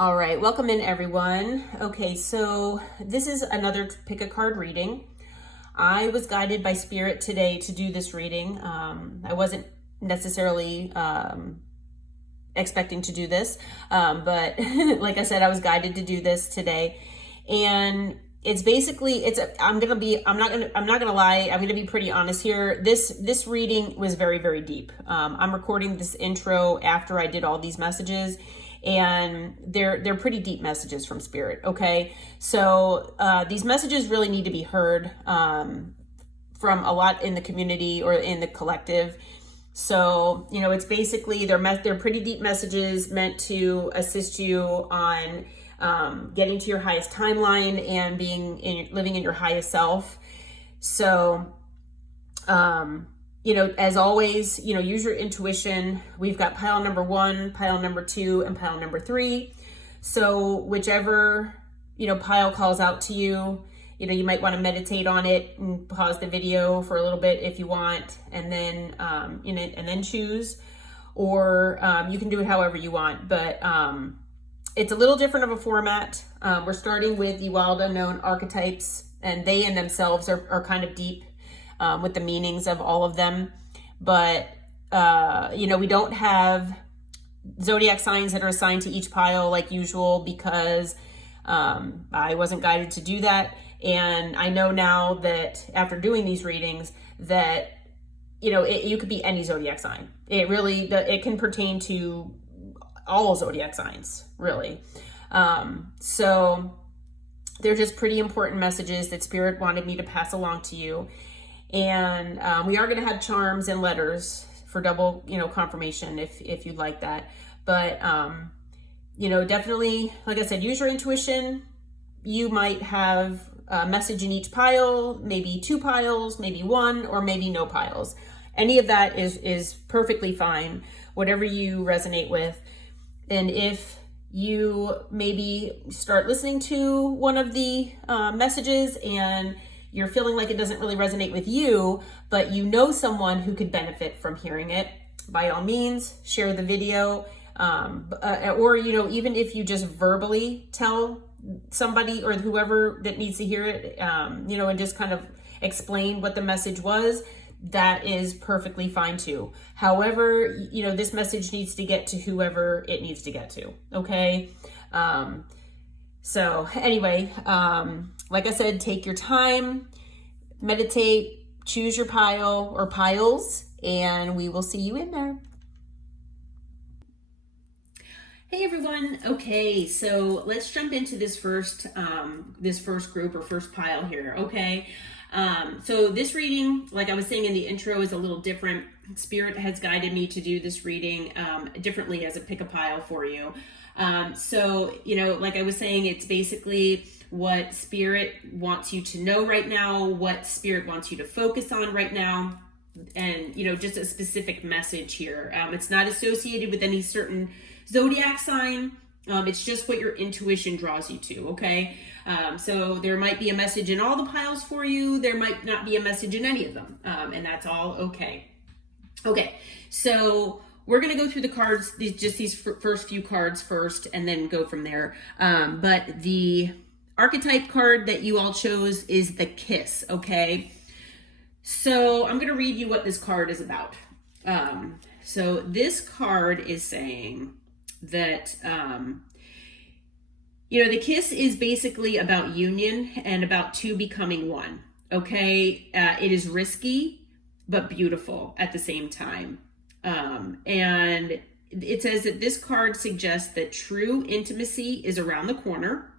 All right, welcome in everyone. Okay, so this is another pick a card reading. I was guided by Spirit today to do this reading. I wasn't necessarily expecting to do this, but like I said, I was guided to do this today, and it's basically I'm not gonna lie, I'm gonna be pretty honest here. This reading was very, very deep. I'm recording this intro after I did all these messages, and they're pretty deep messages from Spirit. Okay, so these messages really need to be heard from a lot in the community or in the collective. So, it's basically, they're pretty deep messages meant to assist you on getting to your highest timeline and living in your highest self. So, as always, use your intuition. We've got pile number 1, pile number 2, and pile number 3. So whichever, pile calls out to you, you might want to meditate on it and pause the video for a little bit if you want, and then, and then choose, or you can do it however you want. But it's a little different of a format. We're starting with the wild unknown archetypes, and they in themselves are kind of deep with the meanings of all of them. But, we don't have zodiac signs that are assigned to each pile like usual, because I wasn't guided to do that. And I know now that after doing these readings that, you could be any zodiac sign. It can pertain to all zodiac signs, really. So they're just pretty important messages that Spirit wanted me to pass along to you. And we are going to have charms and letters for double, confirmation if you'd like that. But, definitely, like I said, use your intuition. You might have a message in each pile, maybe 2 piles, maybe 1, or maybe no piles. Any of that is perfectly fine, whatever you resonate with. And if you maybe start listening to one of the messages and you're feeling like it doesn't really resonate with you, but you know someone who could benefit from hearing it, by all means, share the video. Or, even if you just verbally tell somebody or whoever that needs to hear it, and just kind of explain what the message was, that is perfectly fine too. However, this message needs to get to whoever it needs to get to. Okay. So anyway, like I said, take your time, meditate, choose your pile or piles, and we will see you in there. Hey everyone. Okay, so let's jump into this first group or first pile here. Okay. So this reading, like I was saying in the intro, is a little different. Spirit has guided me to do this reading differently as a pick a pile for you. So, like I was saying, it's basically what Spirit wants you to know right now, what Spirit wants you to focus on right now, and, just a specific message here. It's not associated with any certain zodiac sign. It's just what your intuition draws you to, okay? So there might be a message in all the piles for you. There might not be a message in any of them, and that's all okay. Okay, so we're going to go through the cards, these first few cards first, and then go from there. But the archetype card that you all chose is the Kiss, okay? So I'm going to read you what this card is about. So this card is saying that, the Kiss is basically about union and about 2 becoming 1, okay? It is risky, but beautiful at the same time. And it says that this card suggests that true intimacy is around the corner,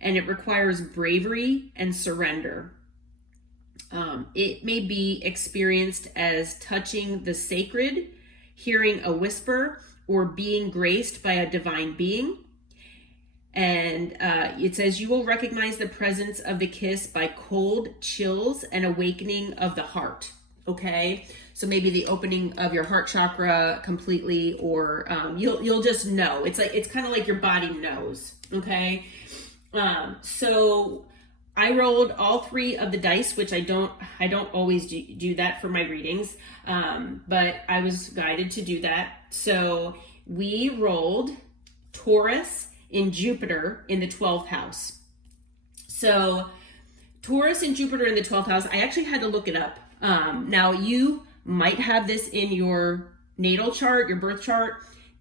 and it requires bravery and surrender. It may be experienced as touching the sacred, hearing a whisper, or being graced by a divine being. And it says you will recognize the presence of the Kiss by cold chills and awakening of the heart. Okay, so maybe the opening of your heart chakra completely, or you'll just know. It's kind of like your body knows. Okay, so I rolled all 3 of the dice, which I don't always do that for my readings, but I was guided to do that. So we rolled Taurus in Jupiter in the 12th house. So Taurus and Jupiter in the 12th house, I actually had to look it up. Now you might have this in your natal chart, your birth chart.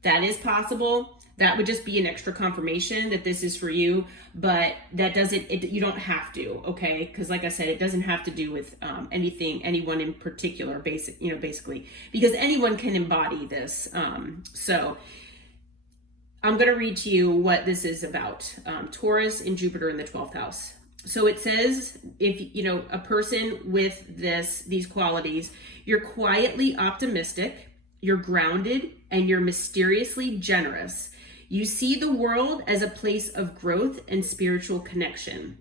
That is possible. That would just be an extra confirmation that this is for you, but that doesn't, you don't have to, okay? Because like I said, it doesn't have to do with anyone in particular, basically, because anyone can embody this. So I'm going to read to you what this is about. Taurus and Jupiter in the 12th house. So it says, if a person with these qualities, you're quietly optimistic, you're grounded, and you're mysteriously generous. You see the world as a place of growth and spiritual connection.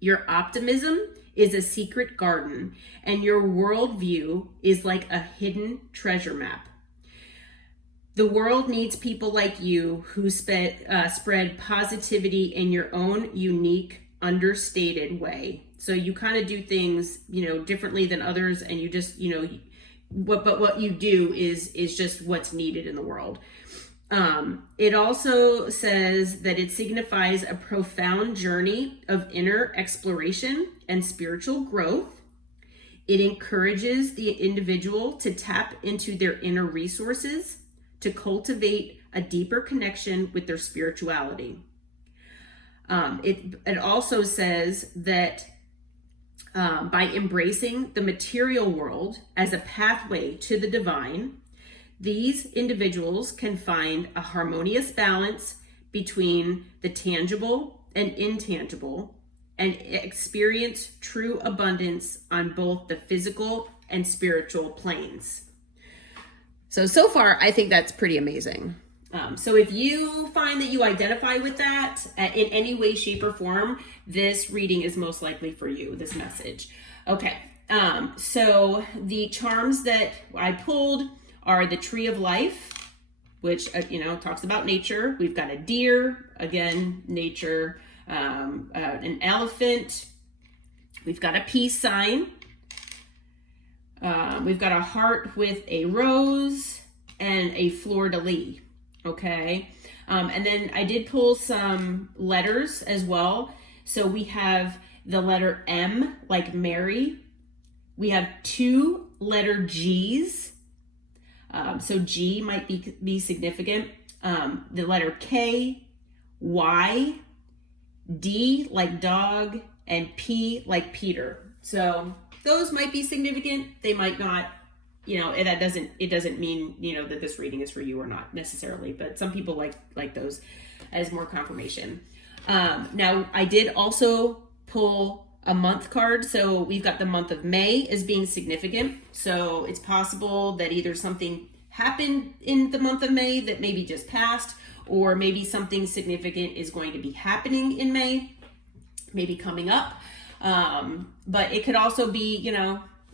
Your optimism is a secret garden, and your worldview is like a hidden treasure map. The world needs people like you who spread positivity in your own unique, understated way. So you kind of do things, differently than others, and you just, what you do is just what's needed in the world. It also says that it signifies a profound journey of inner exploration and spiritual growth. It encourages the individual to tap into their inner resources, to cultivate a deeper connection with their spirituality. It also says that by embracing the material world as a pathway to the divine, these individuals can find a harmonious balance between the tangible and intangible and experience true abundance on both the physical and spiritual planes. So far, I think that's pretty amazing. So if you find that you identify with that in any way, shape, or form, this reading is most likely for you, this message. Okay, so the charms that I pulled are the Tree of Life, which, talks about nature. We've got a deer, again, nature, an elephant. We've got a peace sign. We've got a heart with a rose and a fleur-de-lis, okay? And then I did pull some letters as well. So we have the letter M, like Mary. We have 2 letter G's. So G might be significant. The letter K, Y, D like dog, and P like Peter. So those might be significant. They might not, it doesn't mean, that this reading is for you or not necessarily, but some people like those as more confirmation. Now I did also pull a month card. So we've got the month of May as being significant. So it's possible that either something happened in the month of May that maybe just passed, or maybe something significant is going to be happening in May, maybe coming up. But it could also be,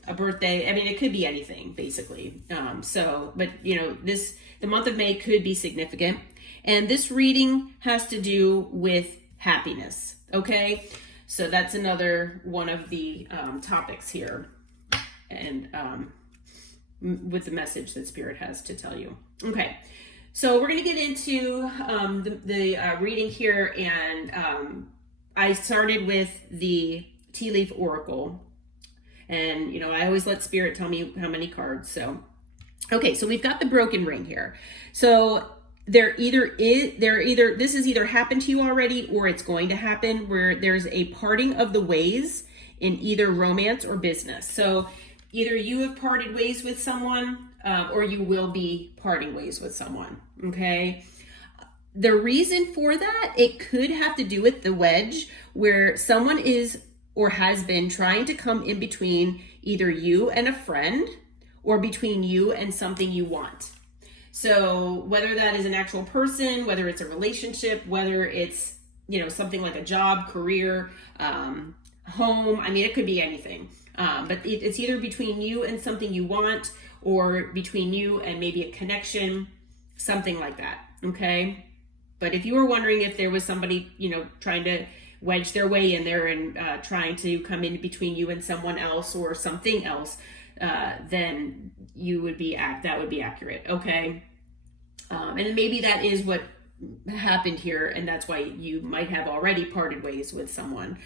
a birthday. I mean, it could be anything basically. But the month of May could be significant. And this reading has to do with happiness. Okay. So that's another one of the topics here, and with the message that Spirit has to tell you. Okay, so we're going to get into the reading here, and I started with the Tea Leaf Oracle, and I always let Spirit tell me how many cards. So, okay, so we've got the broken ring here. So this is either happened to you already or it's going to happen, where there's a parting of the ways in either romance or business. So either you have parted ways with someone or you will be parting ways with someone. Okay. The reason for that, it could have to do with the wedge, where someone is or has been trying to come in between either you and a friend or between you and something you want. So whether that is an actual person, whether it's a relationship, whether it's, something like a job, career, home, I mean, it could be anything. But it's either between you and something you want, or between you and maybe a connection, something like that. Okay. But if you were wondering if there was somebody, trying to wedge their way in there and trying to come in between you and someone else or something else, then that would be accurate. Okay. And maybe that is what happened here, and that's why you might have already parted ways with someone.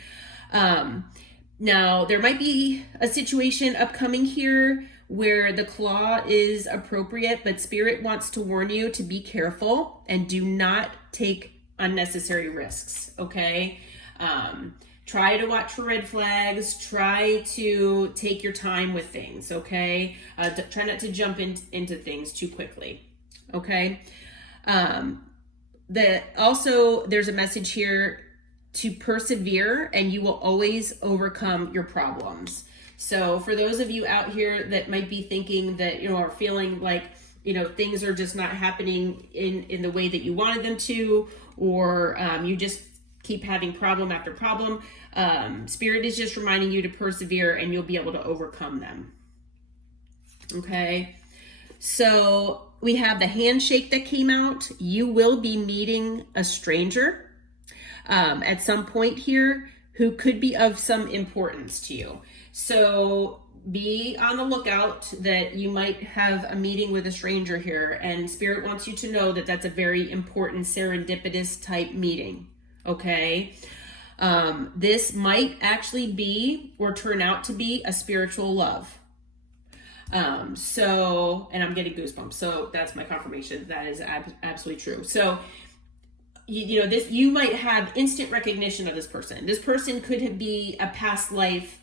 Now, there might be a situation upcoming here where the claw is appropriate, but Spirit wants to warn you to be careful and do not take unnecessary risks, okay? Try to watch for red flags. Try to take your time with things, okay? Try not to jump into things too quickly, okay? Also, there's a message here to persevere, and you will always overcome your problems. So for those of you out here that might be thinking that, are feeling like, things are just not happening in the way that you wanted them to, or you just keep having problem after problem, Spirit is just reminding you to persevere, and you'll be able to overcome them. Okay. So we have the handshake that came out. You will be meeting a stranger at some point here who could be of some importance to you. So be on the lookout that you might have a meeting with a stranger here, and Spirit wants you to know that that's a very important serendipitous type meeting, okay? This might actually be or turn out to be a spiritual love. And I'm getting goosebumps, so that's my confirmation. That is absolutely true. So, you might have instant recognition of this person. This person could be a past life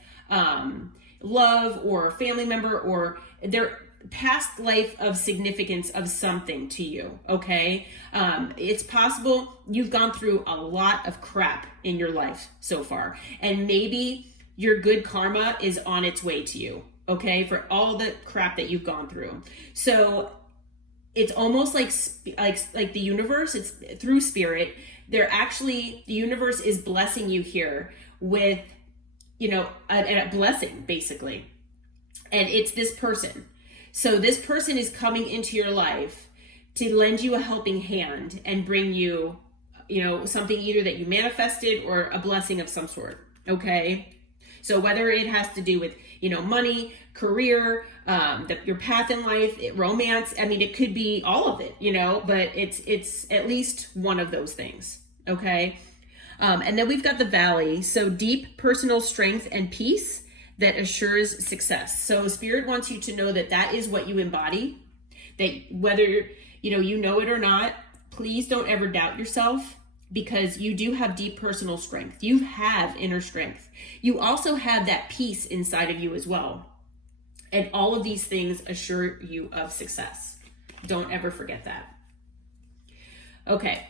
love or a family member, or their past life of significance of something to you, okay? It's possible you've gone through a lot of crap in your life so far, and maybe your good karma is on its way to you, okay, for all the crap that you've gone through. So it's almost like the universe, it's through Spirit, the universe is blessing you here with, a blessing, basically. And it's this person. So this person is coming into your life to lend you a helping hand and bring you, something either that you manifested or a blessing of some sort, okay? So whether it has to do with, money, career, your path in life, romance, it could be all of it, but it's at least one of those things, okay? And then we've got the valley. So deep personal strength and peace that assures success. So Spirit wants you to know that that is what you embody, that whether, you know it or not, please don't ever doubt yourself, because you do have deep personal strength. You have inner strength. You also have that peace inside of you as well. And all of these things assure you of success. Don't ever forget that. Okay,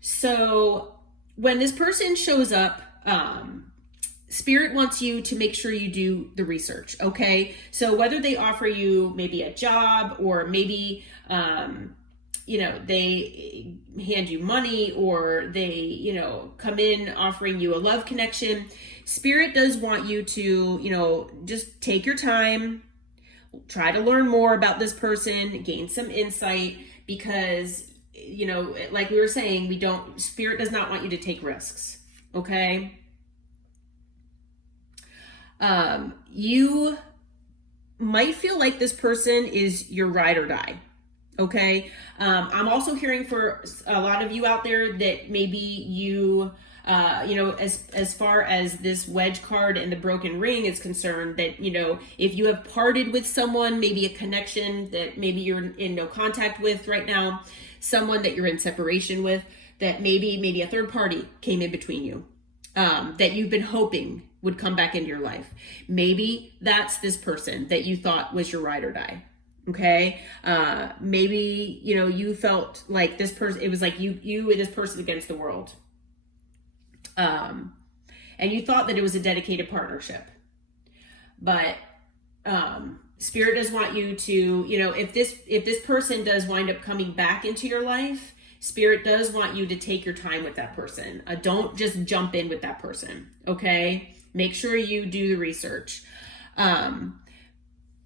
so when this person shows up, Spirit wants you to make sure you do the research, okay? So whether they offer you maybe a job, or maybe, they hand you money, or they, come in offering you a love connection, Spirit does want you to, just take your time, try to learn more about this person, gain some insight, because, like we were saying, Spirit does not want you to take risks, okay? You might feel like this person is your ride or die. Okay. I'm also hearing for a lot of you out there that maybe you, as far as this wedge card and the broken ring is concerned, that, if you have parted with someone, maybe a connection that maybe you're in no contact with right now, someone that you're in separation with, that maybe a third party came in between you, that you've been hoping would come back into your life. Maybe that's this person that you thought was your ride or die. Okay. Maybe, you felt like this person, it was like you and this person against the world. And you thought that it was a dedicated partnership, but, Spirit does want you to, if this person does wind up coming back into your life, Spirit does want you to take your time with that person. Don't just jump in with that person. Okay. Make sure you do the research.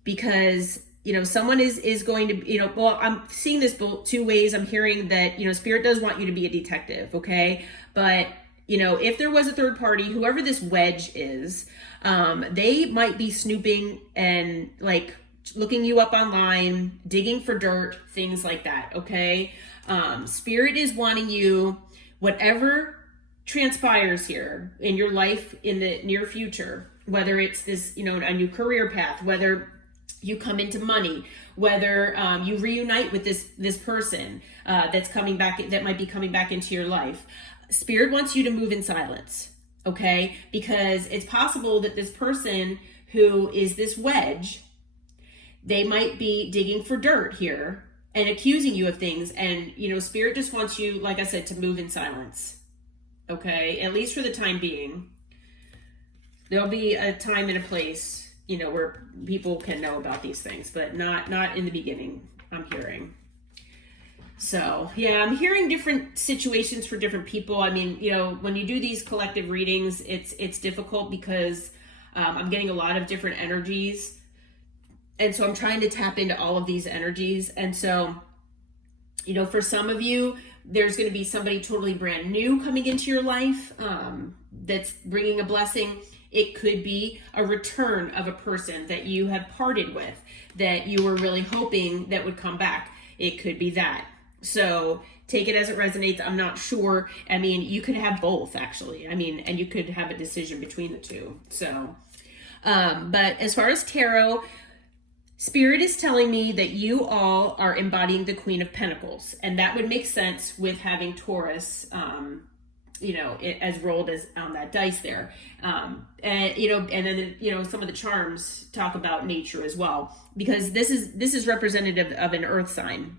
Because, someone is going to, I'm seeing this two ways. I'm hearing that, Spirit does want you to be a detective. Okay. But, if there was a third party, whoever this wedge is, they might be snooping and looking you up online, digging for dirt, things like that. Okay. Spirit is wanting you, whatever transpires here in your life in the near future, whether it's this, a new career path, whether you come into money, whether you reunite with this person that's coming back, that might be coming back into your life. Spirit wants you to move in silence, okay? Because it's possible that this person who is this wedge, they might be digging for dirt here and accusing you of things. And, Spirit just wants you, like I said, to move in silence, okay? At least for the time being. There'll be a time and a place, where people can know about these things, but not in the beginning, I'm hearing. So, yeah, I'm hearing different situations for different people. I mean, when you do these collective readings, it's difficult because I'm getting a lot of different energies. And so I'm trying to tap into all of these energies. And so, for some of you, there's going to be somebody totally brand new coming into your life that's bringing a blessing. It could be a return of a person that you have parted with, that you were really hoping that would come back. It could be that. So take it as it resonates. I'm not sure. I mean, you could have both, actually. I mean, and you could have a decision between the two. So, but as far as tarot, Spirit is telling me that you all are embodying the Queen of Pentacles. And that would make sense with having Taurus, as rolled as on that dice there. And then, some of the charms talk about nature as well, because this is representative of an earth sign,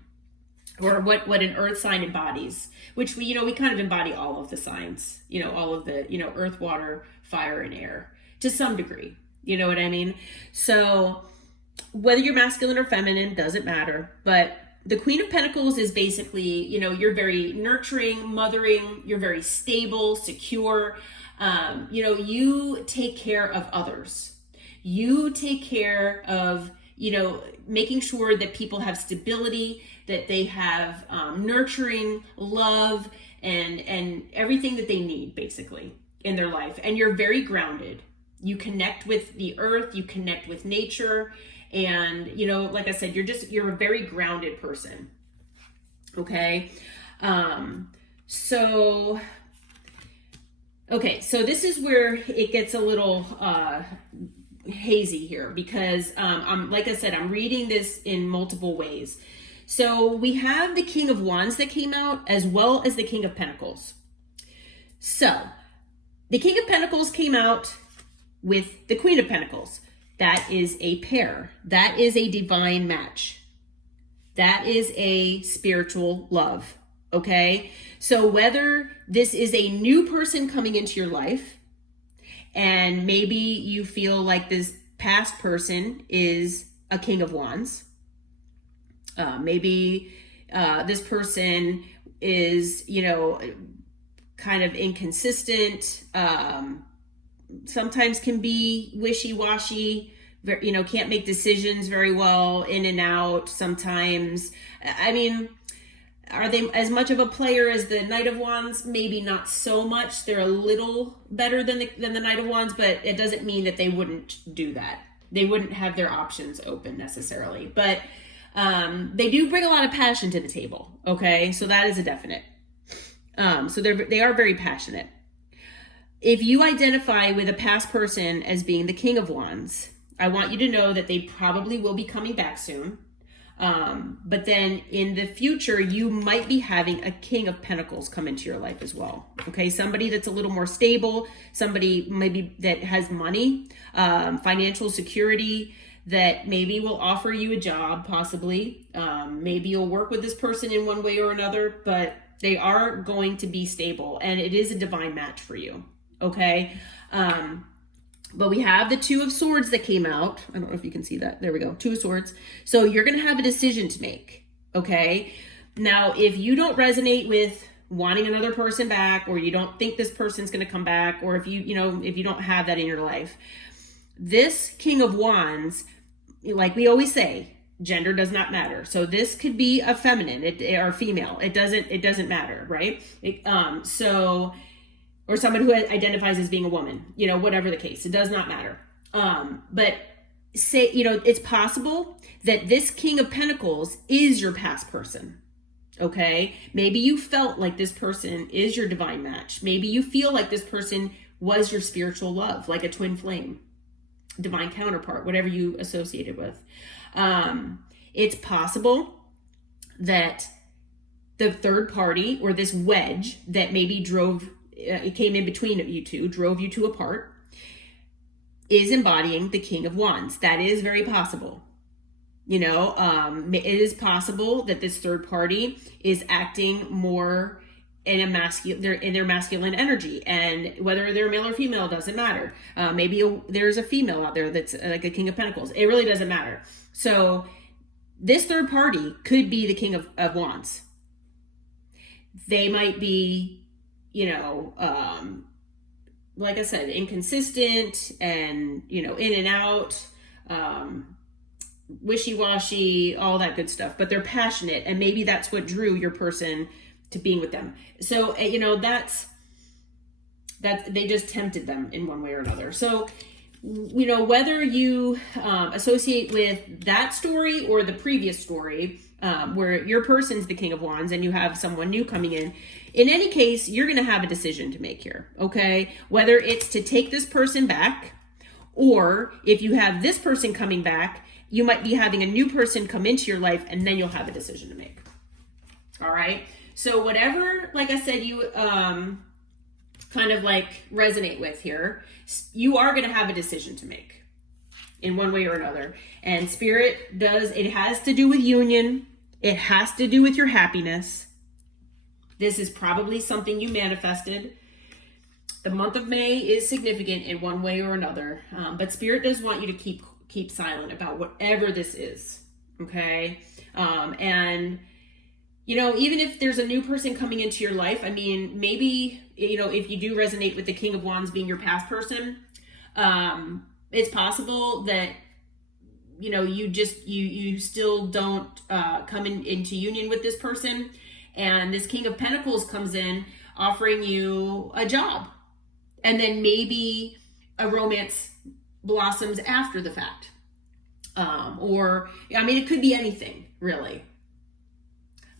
or what an earth sign embodies, which we kind of embody all of the signs, all of the, earth, water, fire, and air to some degree, you know what I mean? So whether you're masculine or feminine, doesn't matter, but the Queen of Pentacles is basically, you're very nurturing, mothering, you're very stable, secure. You take care of others. You take care of, making sure that people have stability, that they have nurturing, love, and everything that they need, basically, in their life. And you're very grounded. You connect with the earth, you connect with nature. And, like I said, you're a very grounded person. Okay. So this is where it gets a little, hazy here because, like I said, I'm reading this in multiple ways. So we have the King of Wands that came out as well as the King of Pentacles. So the King of Pentacles came out with the Queen of Pentacles. That is a pair. That is a divine match. That is a spiritual love. Okay? So whether this is a new person coming into your life, and maybe you feel like this past person is a King of Wands. Maybe this person is, kind of inconsistent, sometimes can be wishy-washy, can't make decisions very well, in and out sometimes. I mean, are they as much of a player as the Knight of Wands? Maybe not so much. They're a little better than the Knight of Wands, but it doesn't mean that they wouldn't do that. They wouldn't have their options open necessarily, but they do bring a lot of passion to the table. Okay, so that is a definite. So they are very passionate. If you identify with a past person as being the King of Wands, I want you to know that they probably will be coming back soon. But then in the future, you might be having a King of Pentacles come into your life as well. Okay, somebody that's a little more stable, somebody maybe that has money, financial security, that maybe will offer you a job, possibly. Maybe you'll work with this person in one way or another, but they are going to be stable, and it is a divine match for you. Okay. But we have the Two of Swords that came out. I don't know if you can see that. There we go. Two of Swords. So you're going to have a decision to make. Okay. Now, if you don't resonate with wanting another person back, or you don't think this person's going to come back, or if you don't have that in your life, this King of Wands, like we always say, gender does not matter. So this could be a feminine or female. It doesn't matter. Right. Or someone who identifies as being a woman, whatever the case, it does not matter. But say, it's possible that this King of Pentacles is your past person. Okay. Maybe you felt like this person is your divine match. Maybe you feel like this person was your spiritual love, like a twin flame, divine counterpart, whatever you associate it with. It's possible that the third party, or this wedge that maybe it came in between you two, drove you two apart, is embodying the King of Wands. That is very possible. It is possible that this third party is acting more in their masculine energy, and whether they're male or female doesn't matter. Maybe there's a female out there that's like a King of Pentacles. It really doesn't matter. So this third party could be the King of Wands. They might be, like I said, inconsistent and, in and out, wishy-washy, all that good stuff, but they're passionate, and maybe that's what drew your person to being with them. So, that they just tempted them in one way or another. So, whether you associate with that story or the previous story, where your person's the King of Wands and you have someone new coming in any case, you're going to have a decision to make here, okay? Whether it's to take this person back, or if you have this person coming back, you might be having a new person come into your life, and then you'll have a decision to make. All right? So whatever, like I said, you kind of like resonate with here, you are going to have a decision to make in one way or another. And Spirit it has to do with union. It has to do with your happiness. This is probably something you manifested. The month of May is significant in one way or another, but Spirit does want you to keep silent about whatever this is, okay? And even if there's a new person coming into your life, I mean, maybe if you do resonate with the King of Wands being your past person, it's possible that you still don't come into union with this person. And this King of Pentacles comes in offering you a job. And then maybe a romance blossoms after the fact. It could be anything, really.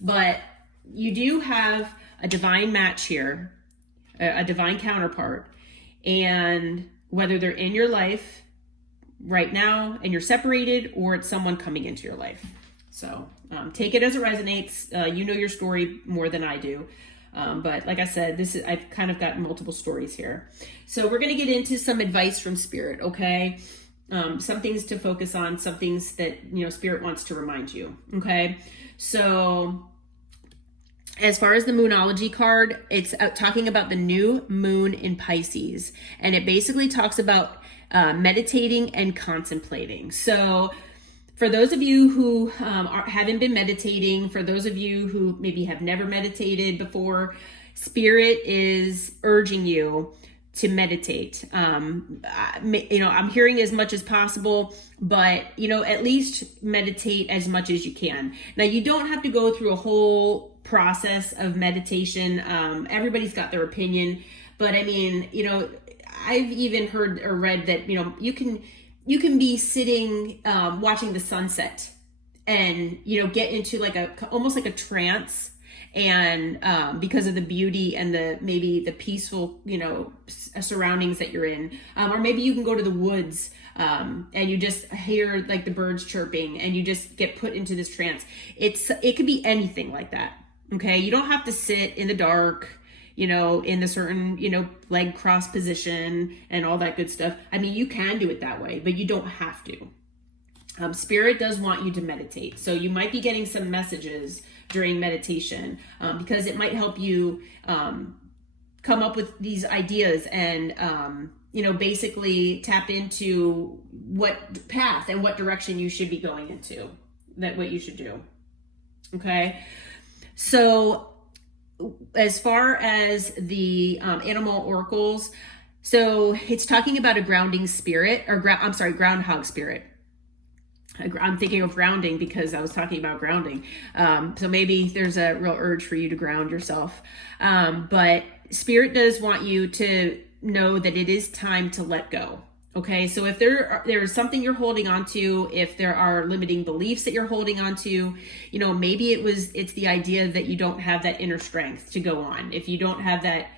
But you do have a divine match here, a divine counterpart. And whether they're in your life right now and you're separated, or it's someone coming into your life. So take it as it resonates. You know your story more than I do. But like I said, I've kind of got multiple stories here. So we're going to get into some advice from Spirit, okay? Some things to focus on, some things that, Spirit wants to remind you, okay? So as far as the Moonology card, it's talking about the new moon in Pisces. And it basically talks about meditating and contemplating. So for those of you who haven't been meditating, for those of you who maybe have never meditated before, Spirit is urging you to meditate. I'm hearing as much as possible, but, at least meditate as much as you can. Now, you don't have to go through a whole process of meditation. Everybody's got their opinion, but I mean, I've even heard or read that, you can be sitting, watching the sunset and, get into almost like a trance, and because of the beauty and maybe the peaceful, surroundings that you're in. Or maybe you can go to the woods and you just hear like the birds chirping and you just get put into this trance. It could be anything like that. Okay. You don't have to sit in the dark, in the certain, leg cross position and all that good stuff. I mean, you can do it that way, but you don't have to. Spirit does want you to meditate. So you might be getting some messages during meditation because it might help you come up with these ideas and, basically tap into what path and what direction you should be going into, what you should do. Okay. So as far as the animal oracles, so it's talking about a grounding spirit, groundhog spirit. I'm thinking of grounding because I was talking about grounding. So maybe there's a real urge for you to ground yourself. But Spirit does want you to know that it is time to let go. Okay, so if there's something you're holding on to, if there are limiting beliefs that you're holding on to, maybe it's the idea that you don't have that inner strength to go on. If you don't have that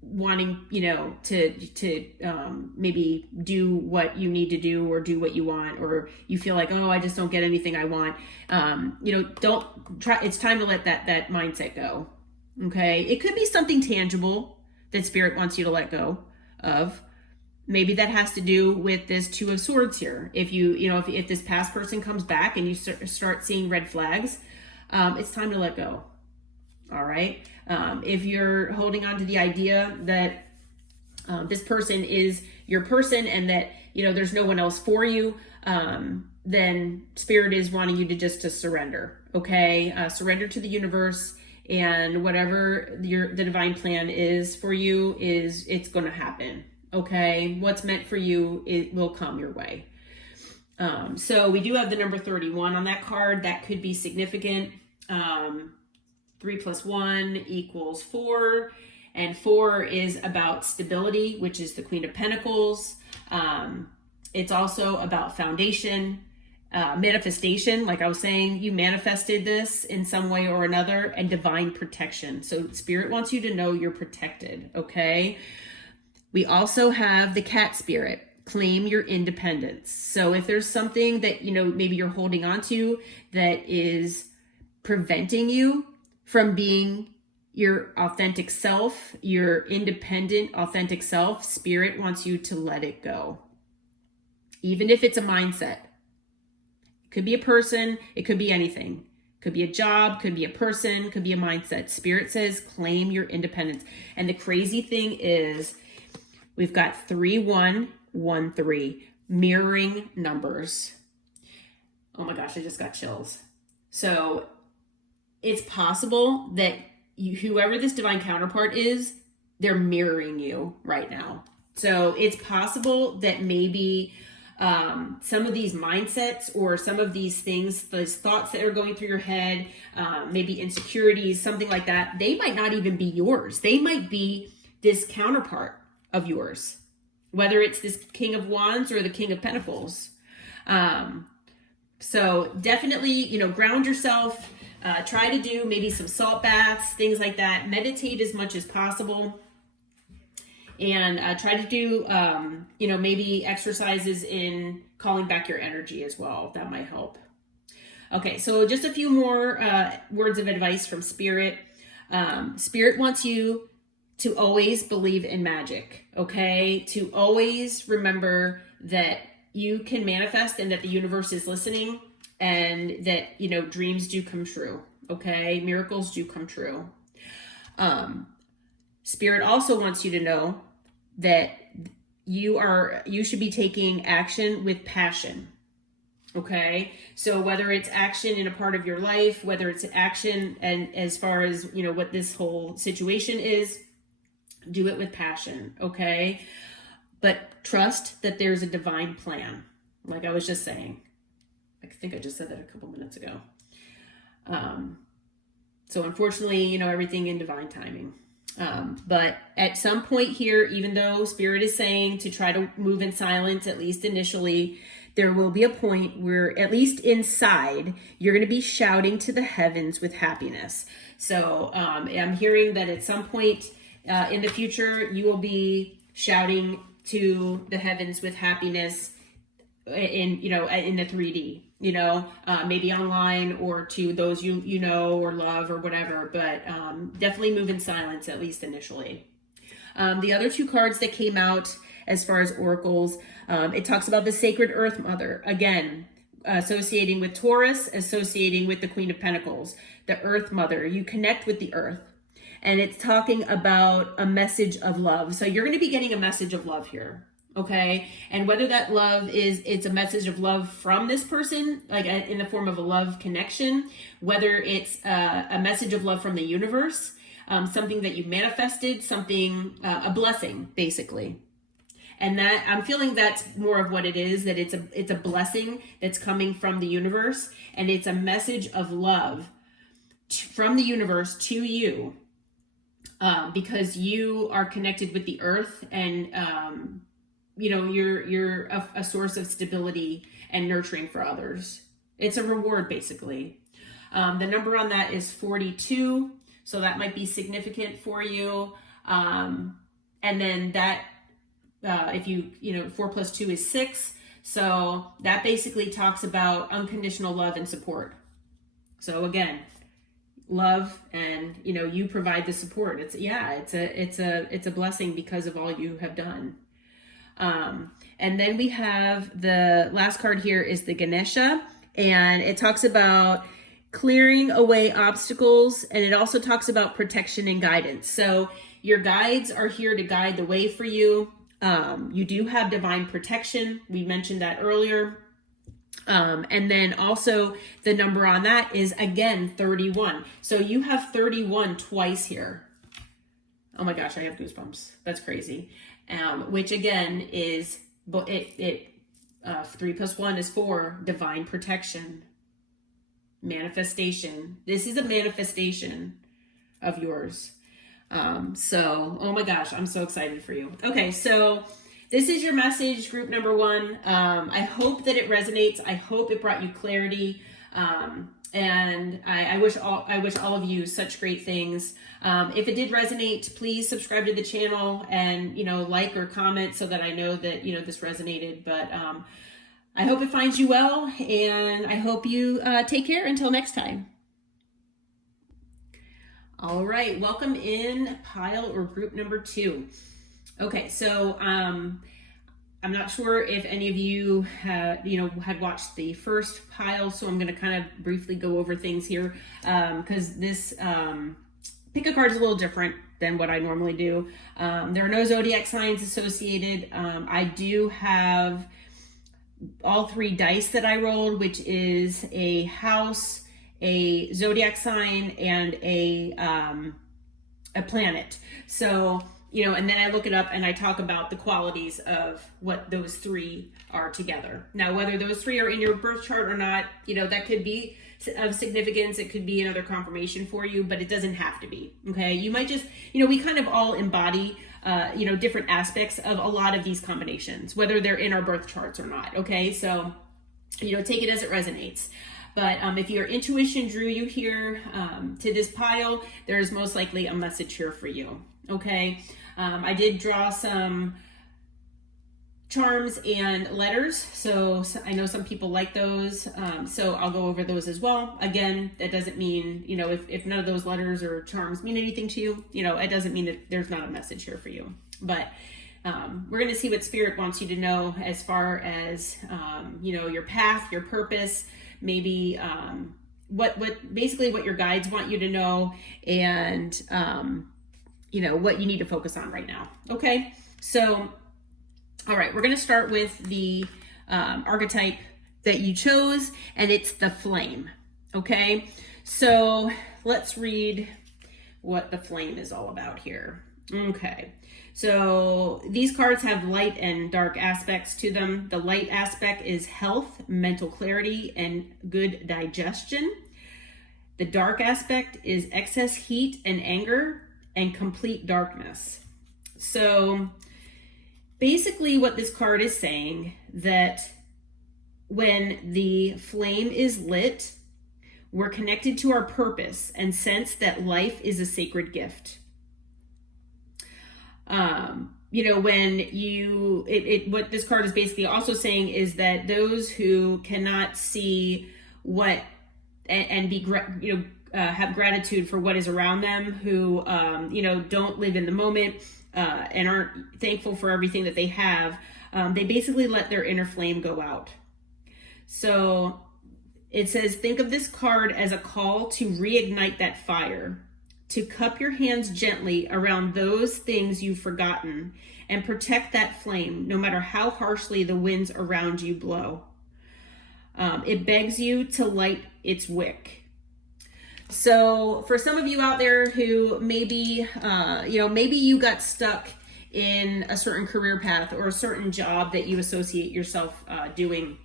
wanting, to maybe do what you need to do or do what you want, or you feel like, oh, I just don't get anything I want. Don't try. It's time to let that mindset go. Okay, it could be something tangible that Spirit wants you to let go of. Maybe that has to do with this Two of Swords here. If if this past person comes back and you start seeing red flags, it's time to let go. All right. If you're holding on to the idea that this person is your person and that there's no one else for you, then Spirit is wanting you to surrender. Okay, surrender to the universe. And whatever the divine plan is for you, it's going to happen. Okay, what's meant for you, it will come your way. So we do have the number 31 on that card. That could be significant. 3 + 1 = 4, and 4 is about stability, which is the Queen of Pentacles. It's also about foundation. Manifestation, like I was saying, you manifested this in some way or another, and divine protection. So Spirit wants you to know you're protected, okay? We also have the Cat Spirit, claim your independence. So if there's something that, maybe you're holding on to that is preventing you from being your authentic self, your independent, authentic self, Spirit wants you to let it go. Even if it's a mindset. Could be a person, it could be anything. Could be a job, could be a person, could be a mindset. Spirit says claim your independence. And the crazy thing is we've got 3-1-1-3, mirroring numbers. Oh my gosh, I just got chills. So it's possible that whoever this divine counterpart is, they're mirroring you right now. So it's possible that maybe some of these mindsets or some of these things, those thoughts that are going through your head, maybe insecurities, something like that, they might not even be yours. They might be this counterpart of yours, whether it's this King of Wands or the King of Pentacles. So definitely, ground yourself, try to do maybe some salt baths, things like that. Meditate as much as possible. And try to do, maybe exercises in calling back your energy as well. That might help. Okay, so just a few more words of advice from Spirit. Spirit wants you to always believe in magic, okay? To always remember that you can manifest and that the universe is listening, and that, dreams do come true, okay? Miracles do come true. Spirit also wants you to know that you should be taking action with passion. Okay. So whether it's action in a part of your life, whether it's action and as far as, what this whole situation is, do it with passion. Okay. But trust that there's a divine plan. Like I was just saying, I think I just said that a couple minutes ago. So unfortunately, everything in divine timing. But at some point here, even though Spirit is saying to try to move in silence, at least initially, there will be a point where, at least inside, you're going to be shouting to the heavens with happiness. So I'm hearing that at some point in the future, you will be shouting to the heavens with happiness in the 3D. Maybe online or to those you know or love or whatever, but definitely move in silence, at least initially. The other two cards that came out as far as oracles, it talks about the Sacred Earth Mother, again, associating with Taurus, associating with the Queen of Pentacles, the Earth Mother. You connect with the earth, and it's talking about a message of love. So you're going to be getting a message of love here. Okay. And whether that love it's a message of love from this person, like in the form of a love connection, whether it's a message of love from the universe, something that you manifested, something, a blessing, basically. And that I'm feeling that's more of what it is, that it's a blessing that's coming from the universe, and it's a message of love from the universe to you. because you are connected with the earth, and you're a source of stability and nurturing for others. It's a reward, basically. The number on that is 42, so that might be significant for you. And then that, if 4 plus 2 is 6, so that basically talks about unconditional love and support. So again, love, and you provide the support. It's a blessing because of all you have done. And then we have the last card here is the Ganesha, and it talks about clearing away obstacles, and it also talks about protection and guidance. So your guides are here to guide the way for you. You do have divine protection. We mentioned that earlier. And then also the number on that is, again, 31. So you have 31 twice here. Oh my gosh, I have goosebumps. That's crazy. Which again is, 3 plus 1 is 4, divine protection, manifestation. This is a manifestation of yours. So, oh my gosh, I'm so excited for you. Okay, so this is your message, group number 1. I hope that it resonates. I hope it brought you clarity. And I wish all of you such great things. If it did resonate, please subscribe to the channel and, like or comment so that I know that, this resonated. But I hope it finds you well, and I hope you take care until next time. All right, welcome in pile or group number 2. Okay, so I'm not sure if any of you had watched the first pile, so I'm going to kind of briefly go over things here because this pick a card is a little different than what I normally do. There are no zodiac signs associated. I do have all 3 dice that I rolled, which is a house, a zodiac sign, and a planet. So, and then I look it up and I talk about the qualities of what those 3 are together. Now, whether those 3 are in your birth chart or not, that could be of significance. It could be another confirmation for you, but it doesn't have to be. Okay. You might just, we kind of all embody, different aspects of a lot of these combinations, whether they're in our birth charts or not. Okay. So, take it as it resonates. But if your intuition drew you here to this pile, there's most likely a message here for you. Okay. I did draw some charms and letters, so I know some people like those, so I'll go over those as well. Again, that doesn't mean, if none of those letters or charms mean anything to you, it doesn't mean that there's not a message here for you. But we're going to see what Spirit wants you to know as far as, your path, your purpose, maybe what your guides want you to know, and what you need to focus on right now. Okay, so all right, we're going to start with the archetype that you chose, and it's the flame. Okay, so let's read what the flame is all about here. Okay, so these cards have light and dark aspects to them. The light aspect is health, mental clarity, and good digestion. The dark aspect is excess heat and anger and complete darkness. So basically what this card is saying, that when the flame is lit, we're connected to our purpose and sense that life is a sacred gift. What this card is basically also saying is that those who cannot see what and be have gratitude for what is around them, who don't live in the moment and aren't thankful for everything that they have, they basically let their inner flame go out. So it says, think of this card as a call to reignite that fire, to cup your hands gently around those things you've forgotten and protect that flame no matter how harshly the winds around you blow. It begs you to light its wick. So for some of you out there who maybe you got stuck in a certain career path or a certain job that you associate yourself doing,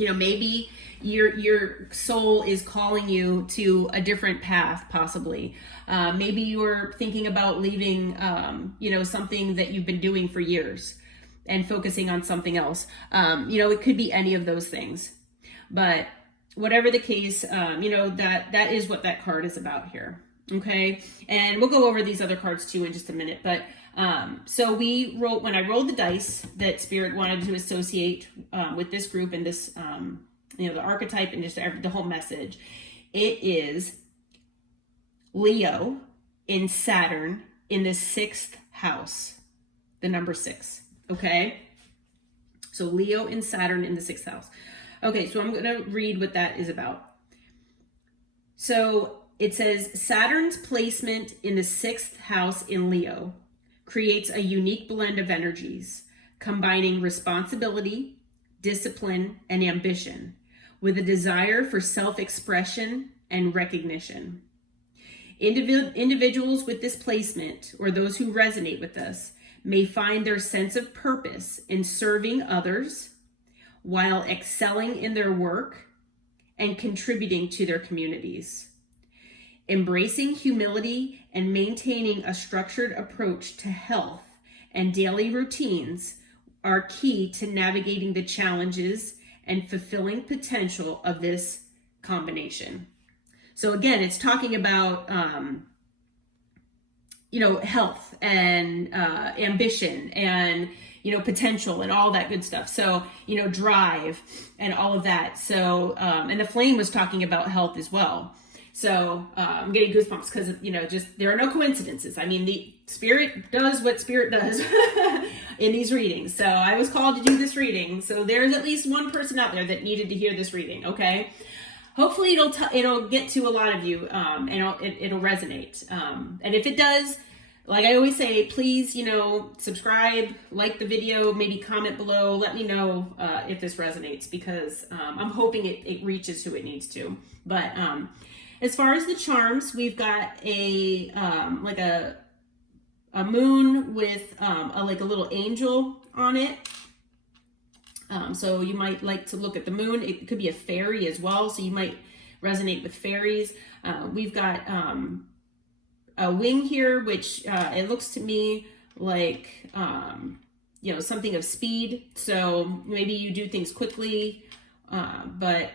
Maybe your soul is calling you to a different path, possibly. Maybe you're thinking about leaving, something that you've been doing for years and focusing on something else. It could be any of those things. But whatever the case, that is what that card is about here. Okay. And we'll go over these other cards too in just a minute. But so when I rolled the dice that Spirit wanted to associate with this group and this, the archetype and just the whole message, it is Leo in Saturn in the 6th house, the number 6. Okay. So Leo in Saturn in the 6th house. Okay. So I'm going to read what that is about. So it says Saturn's placement in the 6th house in Leo creates a unique blend of energies, combining responsibility, discipline, and ambition with a desire for self-expression and recognition. Individuals with this placement, or those who resonate with this, may find their sense of purpose in serving others while excelling in their work and contributing to their communities. Embracing humility and maintaining a structured approach to health and daily routines are key to navigating the challenges and fulfilling potential of this combination. So again, it's talking about, health and ambition and, potential and all that good stuff. So, drive and all of that. So, and the flame was talking about health as well. So I'm getting goosebumps because, there are no coincidences. I mean, the Spirit does what Spirit does in these readings. So I was called to do this reading. So there's at least one person out there that needed to hear this reading. Okay. Hopefully it'll get to a lot of you and it'll resonate. And if it does, like I always say, please, subscribe, like the video, maybe comment below. Let me know if this resonates because I'm hoping it reaches who it needs to. But as far as the charms, we've got a moon with a little angel on it. So you might like to look at the moon. It could be a fairy as well. So you might resonate with fairies. We've got a wing here, which it looks to me like, something of speed. So maybe you do things quickly, but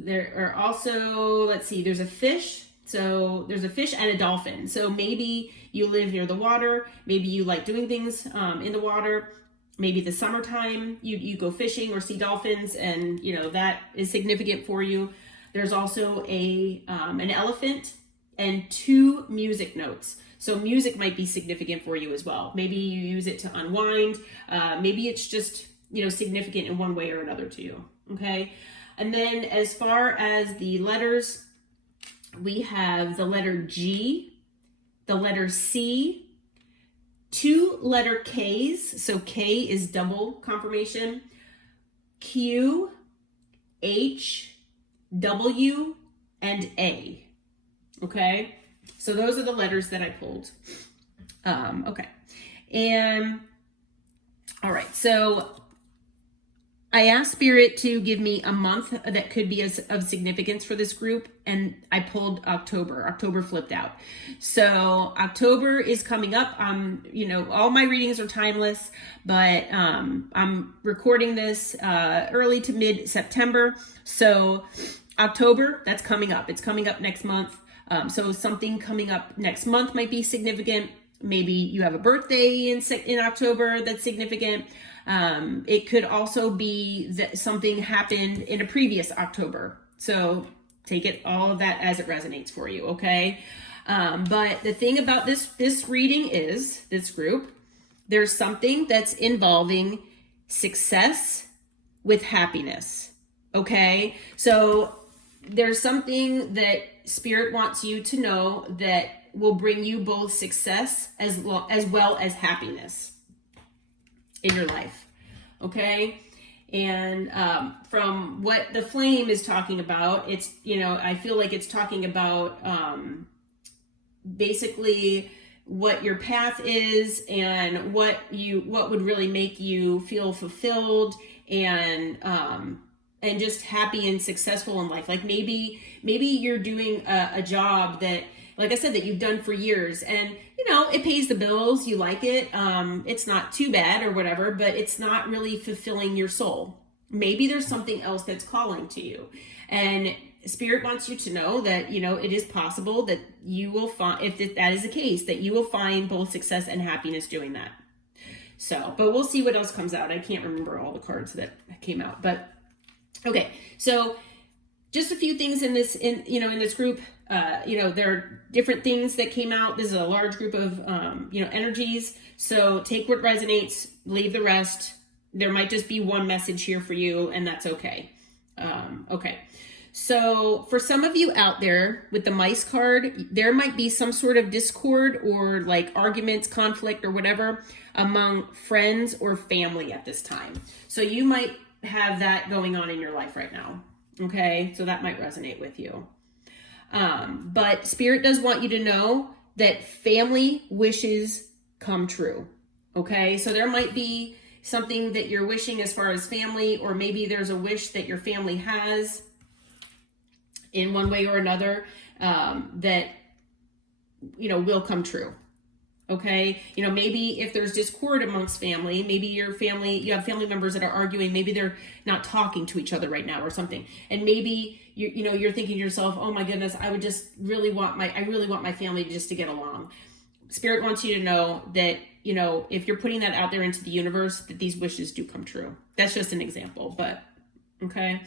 there are also, let's see, there's a fish. So there's a fish and a dolphin. So maybe you live near the water. Maybe you like doing things in the water. Maybe the summertime you go fishing or see dolphins and, that is significant for you. There's also an elephant and 2 music notes. So music might be significant for you as well. Maybe you use it to unwind. Maybe it's just, significant in one way or another to you. Okay. And then as far as the letters, we have the letter G, the letter C, 2 letter Ks. So K is double confirmation. Q, H, W, and A. Okay. So those are the letters that I pulled. Okay. And all right. So I asked Spirit to give me a month that could be of significance for this group, and I pulled October. October flipped out. So October is coming up. All my readings are timeless, but I'm recording this early to mid-September. So October, that's coming up. It's coming up next month. So something coming up next month might be significant. Maybe you have a birthday in October that's significant. It could also be that something happened in a previous October. So take all of that as it resonates for you, okay? But the thing about this reading is, this group, there's something that's involving success with happiness, okay? So there's something that Spirit wants you to know that will bring you both success as well as happiness in your life. Okay. And from what the flame is talking about, it's, I feel like it's talking about basically what your path is and what would really make you feel fulfilled and just happy and successful in life. Like maybe you're doing a job that, like I said, that you've done for years, and it pays the bills, you like it, it's not too bad or whatever, but it's not really fulfilling your soul. Maybe there's something else that's calling to you, and Spirit wants you to know that it is possible that you will find, if that is the case, that you will find both success and happiness doing that. So, but we'll see what else comes out. I can't remember all the cards that came out, but okay. So just a few things in this group. There are different things that came out. This is a large group of, energies. So take what resonates, leave the rest. There might just be one message here for you, and that's okay. Okay. So for some of you out there with the mice card, there might be some sort of discord or like arguments, conflict, or whatever among friends or family at this time. So you might have that going on in your life right now. Okay. So that might resonate with you. But Spirit does want you to know that family wishes come true. Okay. So there might be something that you're wishing as far as family, or maybe there's a wish that your family has in one way or another, that, will come true. Okay. Maybe if there's discord amongst family, maybe you have family members that are arguing, maybe they're not talking to each other right now or something. And maybe you're thinking to yourself, oh my goodness, I really want my family just to get along. Spirit wants you to know that, if you're putting that out there into the universe, that these wishes do come true. That's just an example, but okay.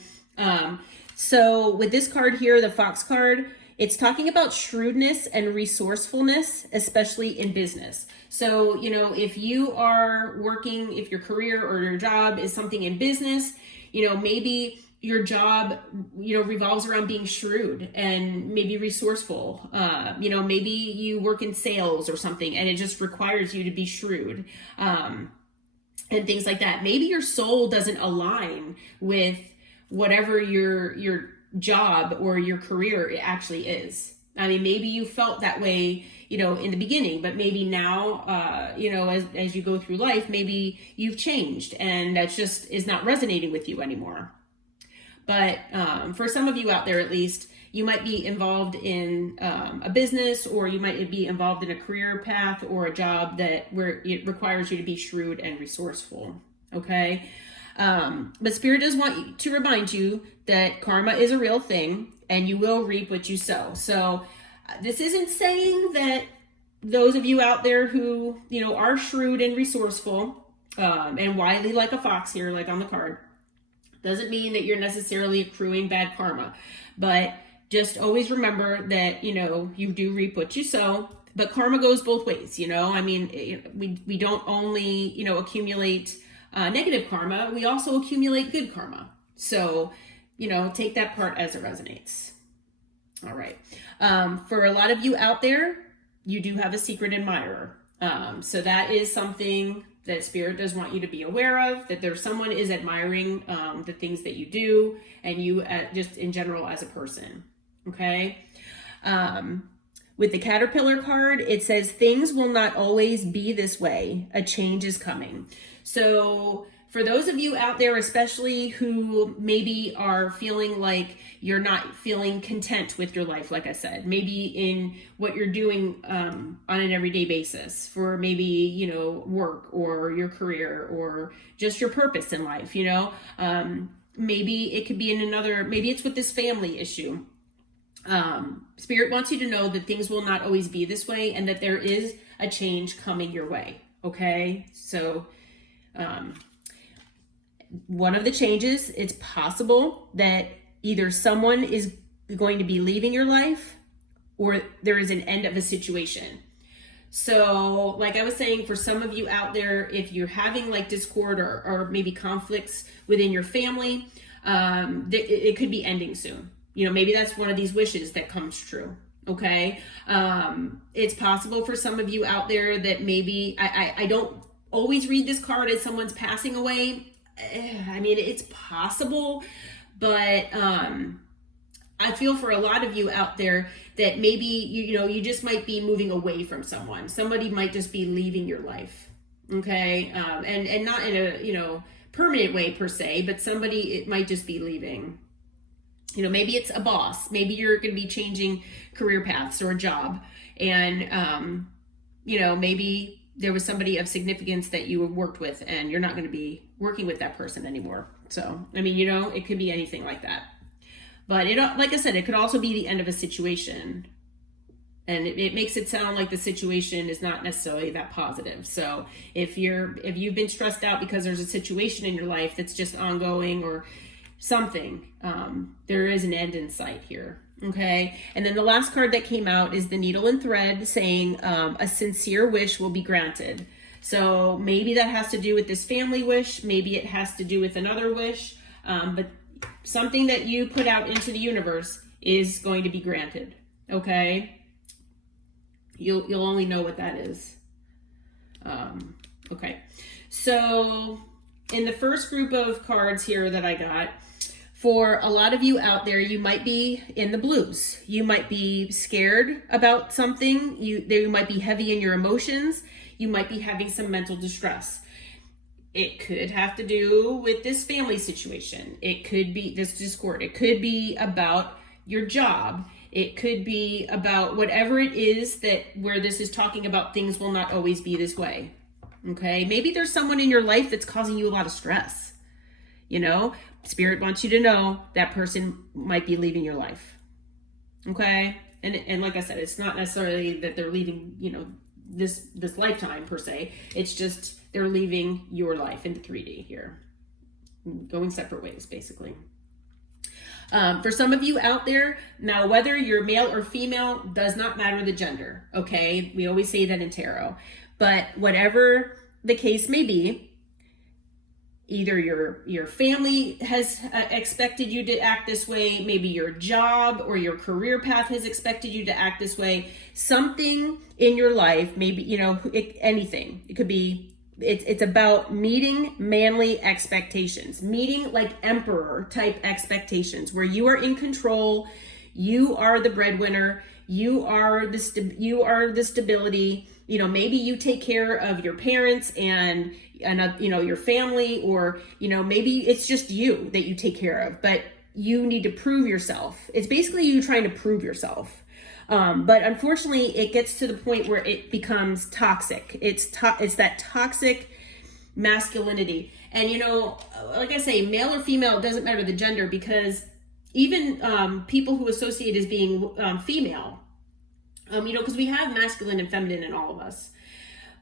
So with this card here, the Fox card, it's talking about shrewdness and resourcefulness, especially in business. So, if you are working, if your career or your job is something in business, maybe your job, revolves around being shrewd and maybe resourceful. Maybe you work in sales or something and it just requires you to be shrewd, and things like that. Maybe your soul doesn't align with whatever your job or your career actually is. I mean, maybe you felt that way, in the beginning, but maybe now, as you go through life, maybe you've changed and that just is not resonating with you anymore. But for some of you out there, at least, you might be involved in a business, or you might be involved in a career path or a job where it requires you to be shrewd and resourceful. Okay. But Spirit does want to remind you that karma is a real thing and you will reap what you sow. So this isn't saying that those of you out there who, are shrewd and resourceful, and wily like a fox here, like on the card, doesn't mean that you're necessarily accruing bad karma, but just always remember that, you do reap what you sow. But karma goes both ways, I mean, we don't only, accumulate negative karma, we also accumulate good karma. So, take that part as it resonates. All right. For a lot of you out there, you do have a secret admirer. So that is something that Spirit does want you to be aware of, that there's someone is admiring the things that you do and you just in general as a person. Okay. With the Caterpillar card, it says things will not always be this way. A change is coming. So for those of you out there, especially who maybe are feeling like you're not feeling content with your life, like I said, maybe in what you're doing on an everyday basis for maybe, work or your career or just your purpose in life, maybe it could be maybe it's with this family issue. Spirit wants you to know that things will not always be this way and that there is a change coming your way. Okay. So, one of the changes, it's possible that either someone is going to be leaving your life or there is an end of a situation. So like I was saying, for some of you out there, if you're having like discord or maybe conflicts within your family, it could be ending soon. Maybe that's one of these wishes that comes true. Okay. It's possible for some of you out there that maybe, I don't always read this card as someone's passing away. I mean, it's possible, but I feel for a lot of you out there that maybe, you just might be moving away from someone. Somebody might just be leaving your life. Okay. And not in a, permanent way per se, but somebody, it might just be leaving. You know, maybe it's a boss. Maybe you're going to be changing career paths or a job. And, you know, maybe there was somebody of significance that you worked with and you're not going to be working with that person anymore. So, I mean, you know, it could be anything like that. But it, like I said, it could also be the end of a situation. And it makes it sound like the situation is not necessarily that positive. So if you've been stressed out because there's a situation in your life that's just ongoing or something, there is an end in sight here. Okay. And then the last card that came out is the needle and thread, saying a sincere wish will be granted. So maybe that has to do with this family wish. Maybe it has to do with another wish. But something that you put out into the universe is going to be granted. Okay. You'll only know what that is. Okay. So in the first group of cards here that I got, for a lot of you out there, you might be in the blues. You might be scared about something. You might be heavy in your emotions. You might be having some mental distress. It could have to do with this family situation. It could be this discord. It could be about your job. It could be about whatever it is that where this is talking about things will not always be this way. Okay. Maybe there's someone in your life that's causing you a lot of stress. You know, Spirit wants you to know that person might be leaving your life. Okay. And like I said, it's not necessarily that they're leaving, you know, this lifetime per se. It's just they're leaving your life in the 3D here, going separate ways, basically. For some of you out there, now whether you're male or female does not matter the gender, okay? We always say that in tarot. But whatever the case may be, either your family has expected you to act this way, maybe your job or your career path has expected you to act this way, something in your life, maybe, you know, anything. It could be, it's about meeting manly expectations, meeting like emperor type expectations where you are in control, you are the breadwinner, you are the stability. You know, maybe you take care of your parents and you know, your family, or, you know, maybe it's just you that you take care of, but you need to prove yourself. It's basically you trying to prove yourself. But unfortunately, it gets to the point where it becomes toxic. It's that toxic masculinity. And, you know, like I say, male or female, it doesn't matter the gender, because even people who associate as being female, you know, because we have masculine and feminine in all of us.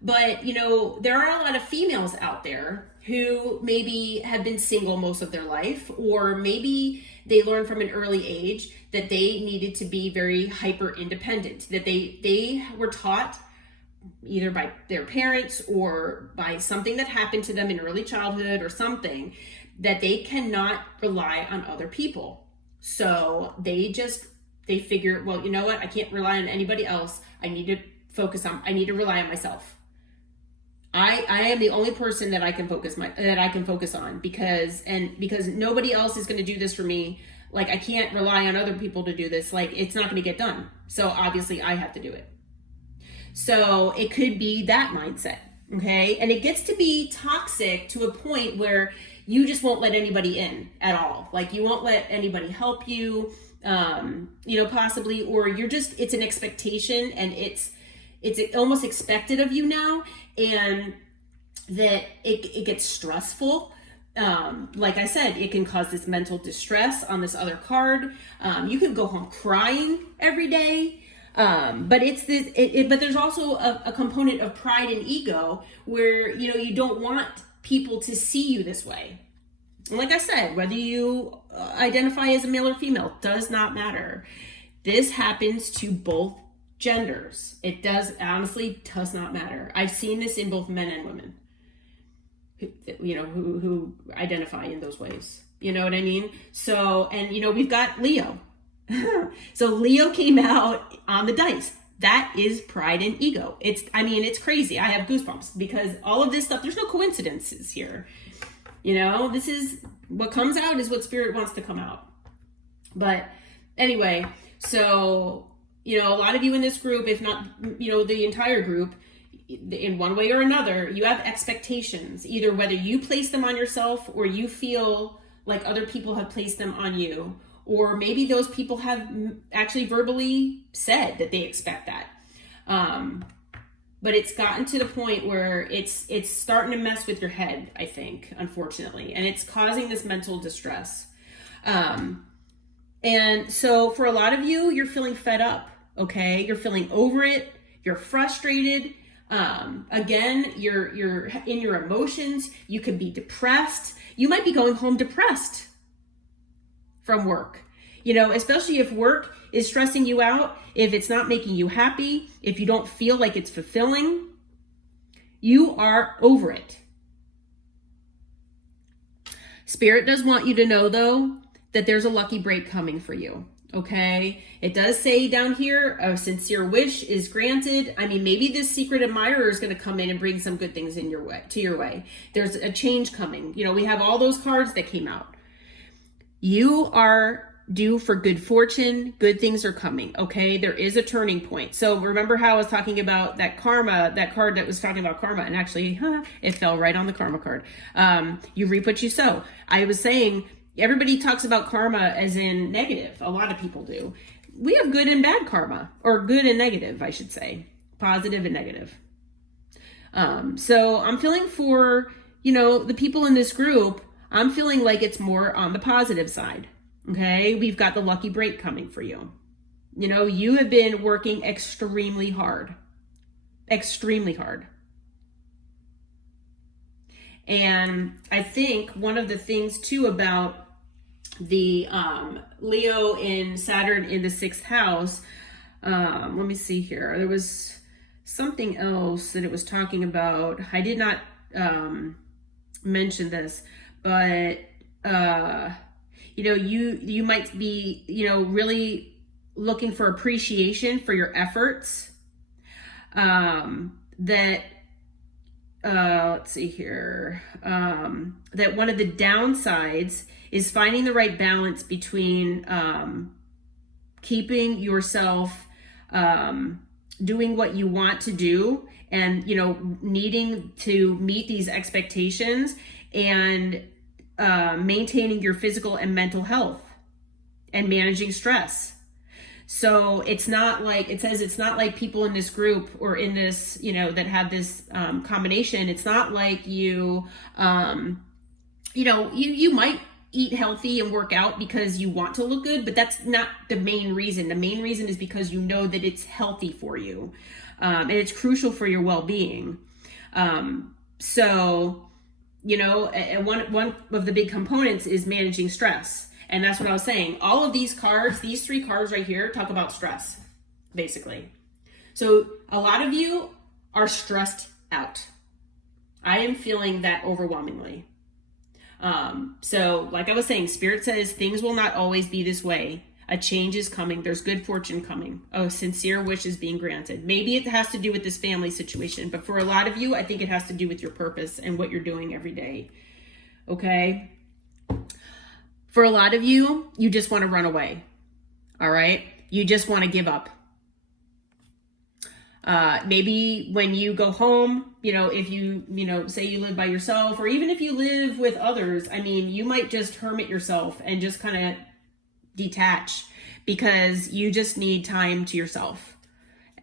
But, you know, there are a lot of females out there who maybe have been single most of their life, or maybe they learned from an early age that they needed to be very hyper independent, that they were taught either by their parents or by something that happened to them in early childhood or something, that they cannot rely on other people. So they figure, well, you know what? I can't rely on anybody else. I need to rely on myself. I am the only person that I can focus on, because nobody else is going to do this for me. Like, I can't rely on other people to do this. Like, it's not going to get done. So obviously I have to do it. So it could be that mindset. Okay. And it gets to be toxic to a point where you just won't let anybody in at all. Like, you won't let anybody help you, you know, possibly, or it's an expectation, and it's almost expected of you now, and that it gets stressful. Like I said, it can cause this mental distress on this other card. You can go home crying every day. But but there's also a component of pride and ego where, you know, you don't want people to see you this way. And like I said, whether you identify as a male or female does not matter. This happens to both genders. It honestly does not matter. I've seen this in both men and women, who identify in those ways. You know what I mean? So, and, you know, we've got Leo. So Leo came out on the dice. That is pride and ego. It's crazy. I have goosebumps because all of this stuff, there's no coincidences here. You know, this is what comes out is what Spirit wants to come out. But anyway, so, you know, a lot of you in this group, if not, you know, the entire group, in one way or another, you have expectations, either whether you place them on yourself or you feel like other people have placed them on you, or maybe those people have actually verbally said that they expect that. But it's gotten to the point where it's starting to mess with your head, I think, unfortunately, and it's causing this mental distress. And so for a lot of you, you're feeling fed up, okay? You're feeling over it. You're frustrated. Again, you're in your emotions. You could be depressed. You might be going home depressed from work, especially if work is stressing you out, if it's not making you happy, if you don't feel like it's fulfilling, you are over it. Spirit does want you to know, though, that there's a lucky break coming for you. Okay, it does say down here, a sincere wish is granted. I mean, maybe this secret admirer is going to come in and bring some good things in your way. There's a change coming. We have all those cards that came out. You are due for good fortune. Good things are coming. Okay, there is a turning point. So remember how I was talking about that karma, that card that was talking about karma, and actually, it fell right on the karma card. You reap what you sow. I was saying, everybody talks about karma as in negative. A lot of people do. We have good and bad karma, or good and negative, I should say. Positive and negative. So I'm feeling for, the people in this group, I'm feeling like it's more on the positive side. Okay. We've got the lucky break coming for you. You have been working extremely hard. Extremely hard. And I think one of the things too about the Leo in Saturn in the 6th house, let me see here. There was something else that it was talking about. I did not mention this, but you might be, really looking for appreciation for your efforts. Let's see here, that one of the downsides is finding the right balance between keeping yourself doing what you want to do and, needing to meet these expectations and maintaining your physical and mental health and managing stress. So it's not like, it says it's not like people in this group or in this, that have this combination. It's not like you might eat healthy and work out because you want to look good, but that's not the main reason. The main reason is because you know that it's healthy for you and it's crucial for your well-being. So, one of the big components is managing stress. And that's what I was saying. All of these cards, these 3 cards right here, talk about stress, basically. So a lot of you are stressed out. I am feeling that overwhelmingly. So like I was saying, Spirit says things will not always be this way. A change is coming. There's good fortune coming. A sincere wish is being granted. Maybe it has to do with this family situation, but for a lot of you, I think it has to do with your purpose and what you're doing every day. Okay? For a lot of you, you just want to run away. All right? You just want to give up. Maybe when you go home, if you, say you live by yourself, or even if you live with others, you might just hermit yourself and just kind of detach because you just need time to yourself.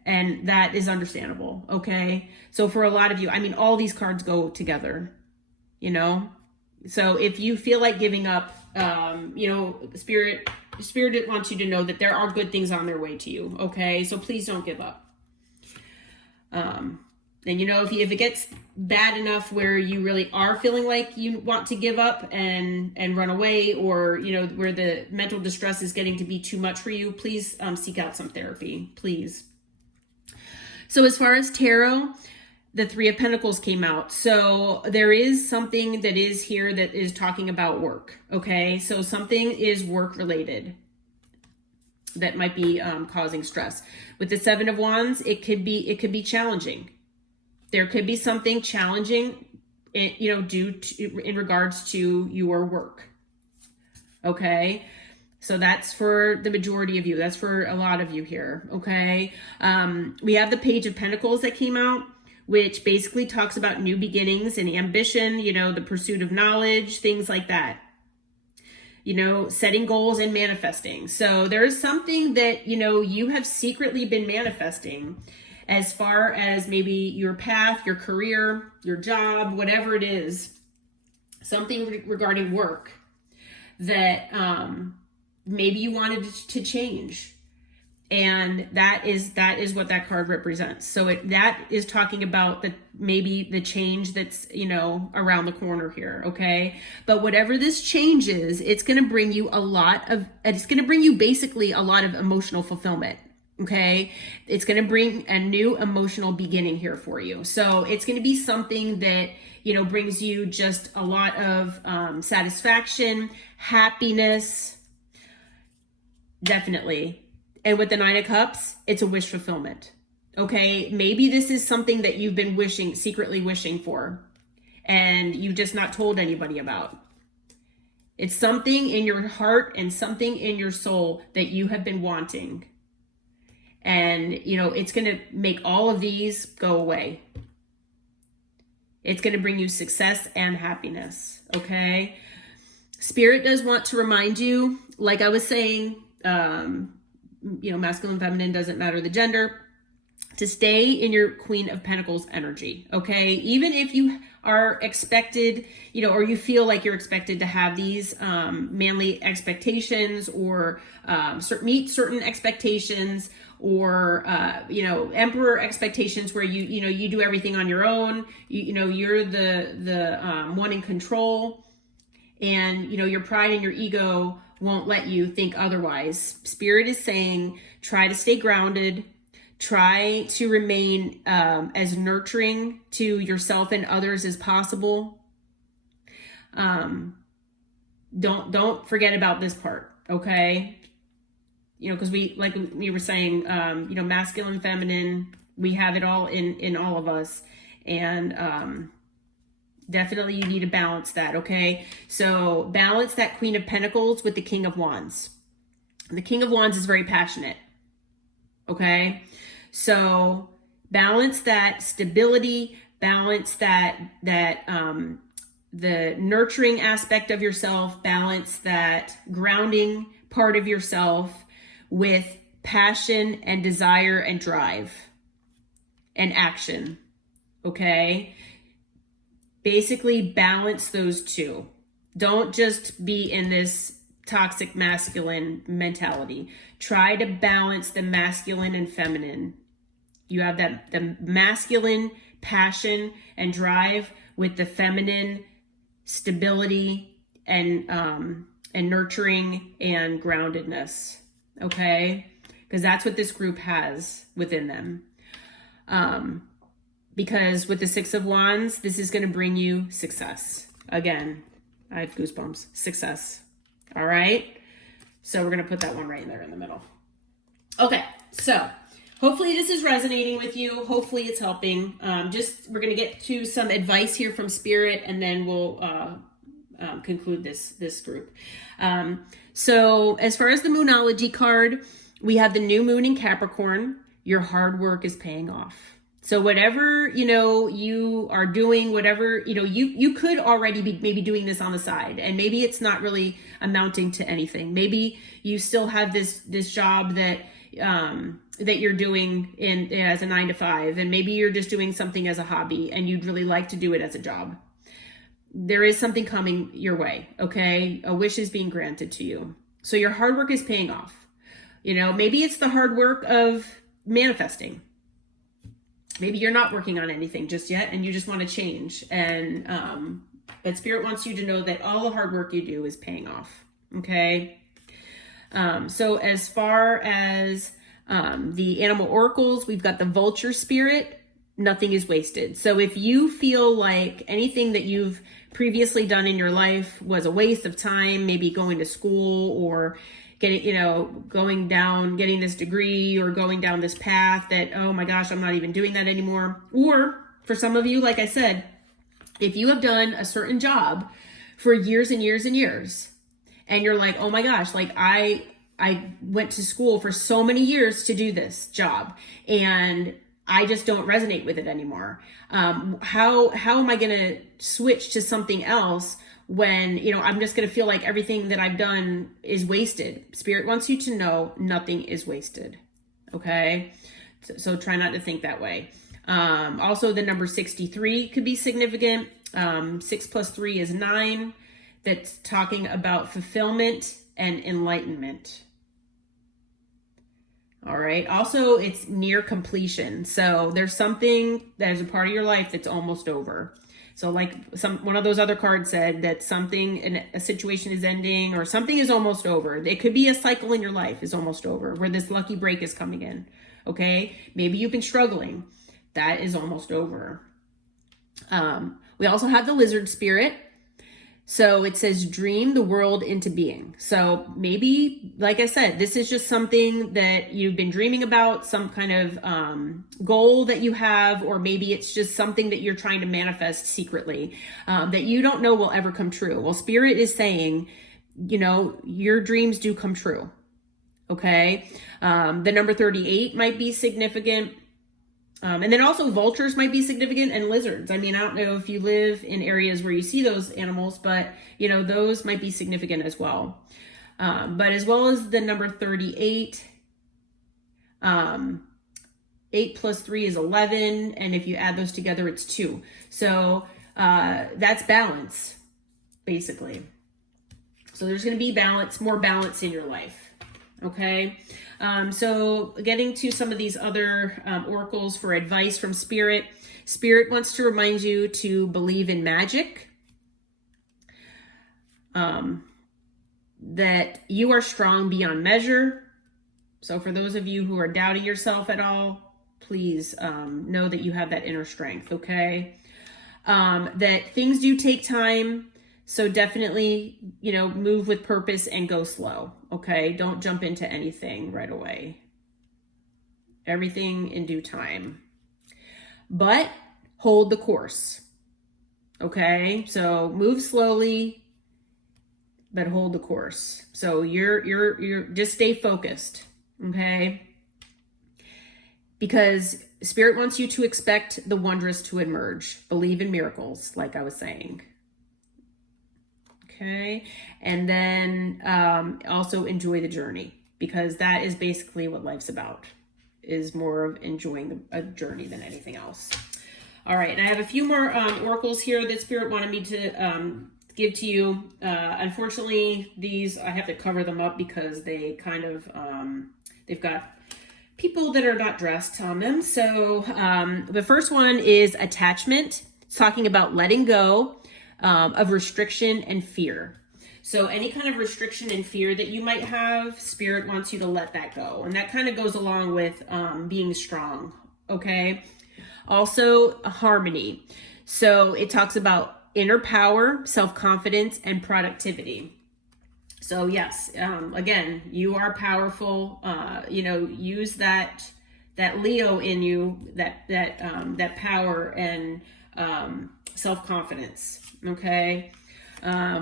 And that is understandable. Okay. So for a lot of you, all these cards go together, so if you feel like giving up, Spirit wants you to know that there are good things on their way to you. Okay. So please don't give up. And if it gets bad enough where you really are feeling like you want to give up and run away, or, where the mental distress is getting to be too much for you, please seek out some therapy, please. So as far as tarot, the 3 of Pentacles came out. So there is something that is here that is talking about work. Okay. So something is work related that might be causing stress. With the 7 of Wands, it could be challenging. There could be something challenging, in regards to your work. Okay. So that's for the majority of you. That's for a lot of you here. Okay. We have the Page of Pentacles that came out, which basically talks about new beginnings and ambition, the pursuit of knowledge, things like that. Setting goals and manifesting. So there is something that, you have secretly been manifesting as far as maybe your path, your career, your job, whatever it is, something regarding work that maybe you wanted to change. And that is what that card represents. So that is talking about maybe the change that's, around the corner here. Okay. But whatever this change is, it's going to bring you basically a lot of emotional fulfillment. Okay. It's going to bring a new emotional beginning here for you. So it's going to be something that, brings you just a lot of satisfaction, happiness, definitely. And with the 9 of Cups, it's a wish fulfillment. Okay, maybe this is something that you've been secretly wishing for, and you've just not told anybody about. It's something in your heart and something in your soul that you have been wanting. And, it's going to make all of these go away. It's going to bring you success and happiness. Okay. Spirit does want to remind you, like I was saying, masculine, feminine, doesn't matter the gender, to stay in your Queen of Pentacles energy. Okay. Even if you are expected, or you feel like you're expected to have these manly expectations or meet certain expectations or, emperor expectations where you do everything on your own, you're the one in control, and, your pride and your ego won't let you think otherwise. Spirit is saying, try to stay grounded, try to remain as nurturing to yourself and others as possible. Don't forget about this part, okay? Because like we were saying, masculine, feminine, we have it all in all of us. And definitely you need to balance that, okay? So balance that Queen of Pentacles with the King of Wands. The King of Wands is very passionate, okay? So balance that stability, balance that the nurturing aspect of yourself, balance that grounding part of yourself with passion and desire and drive and action, okay? Basically balance those two. Don't just be in this toxic masculine mentality. Try to balance the masculine and feminine. You have the masculine passion and drive with the feminine stability and nurturing and groundedness. Okay? Because that's what this group has within them. Because with the 6 of Wands, this is going to bring you success. Again, I have goosebumps. Success. All right? So we're going to put that one right in there in the middle. Okay, so hopefully this is resonating with you. Hopefully it's helping. We're going to get to some advice here from Spirit, and then we'll conclude this group. So as far as the Moonology card, we have the new moon in Capricorn. Your hard work is paying off. So whatever, you are doing, whatever, you could already be maybe doing this on the side, and maybe it's not really amounting to anything. Maybe you still have this job that you're doing as a 9 to 5, and maybe you're just doing something as a hobby and you'd really like to do it as a job. There is something coming your way. Okay. A wish is being granted to you. So your hard work is paying off. Maybe it's the hard work of manifesting. Maybe you're not working on anything just yet and you just want to change. And, but Spirit wants you to know that all the hard work you do is paying off. Okay. So as far as, the animal oracles, we've got the vulture spirit. Nothing is wasted. So if you feel like anything that you've previously done in your life was a waste of time, maybe going to school or getting this degree or going down this path that, oh my gosh, I'm not even doing that anymore. Or for some of you, like I said, if you have done a certain job for years and years and years, and you're like, oh my gosh, like I went to school for so many years to do this job, and I just don't resonate with it anymore. How am I going to switch to something else when, I'm just going to feel like everything that I've done is wasted? Spirit wants you to know nothing is wasted. Okay. So try not to think that way. Also, the number 63 could be significant. 6 plus 3 is 9. That's talking about fulfillment and enlightenment. All right. Also, it's near completion. So there's something that is a part of your life that's almost over. So like one of those other cards said that something in a situation is ending or something is almost over. It could be a cycle in your life is almost over where this lucky break is coming in. Okay. Maybe you've been struggling. That is almost over. We also have the lizard spirit. So it says dream the world into being. So maybe, like I said, this is just something that you've been dreaming about, some kind of goal that you have, or maybe it's just something that you're trying to manifest secretly that you don't know will ever come true. Well, Spirit is saying, your dreams do come true. Okay. The number 38 might be significant. And then also vultures might be significant, and lizards. I mean, I don't know if you live in areas where you see those animals, but those might be significant as well. But as well as the number 38, 8 plus 3 is 11. And if you add those together, it's 2. So that's balance, basically. So there's going to be more balance in your life. Okay. So getting to some of these other oracles for advice from Spirit. Spirit wants to remind you to believe in magic. That you are strong beyond measure. So for those of you who are doubting yourself at all, please know that you have that inner strength, okay? That things do take time. So definitely, move with purpose and go slow, okay? Don't jump into anything right away. Everything in due time. But hold the course, okay? So move slowly, but hold the course. So you're just stay focused, okay? Because Spirit wants you to expect the wondrous to emerge. Believe in miracles, like I was saying. Okay, and then also enjoy the journey, because that is basically what life's about, is more of enjoying a journey than anything else. All right, and I have a few more oracles here that Spirit wanted me to give to you. Unfortunately, these, I have to cover them up because they kind of, they've got people that are not dressed on them. So the first one is attachment. It's talking about letting go of restriction and fear. So any kind of restriction and fear that you might have, Spirit wants you to let that go. And that kind of goes along with being strong, okay? Also, harmony. So it talks about inner power, self-confidence, and productivity. So yes, again, you are powerful. Use that Leo in you, that power and self-confidence. Okay.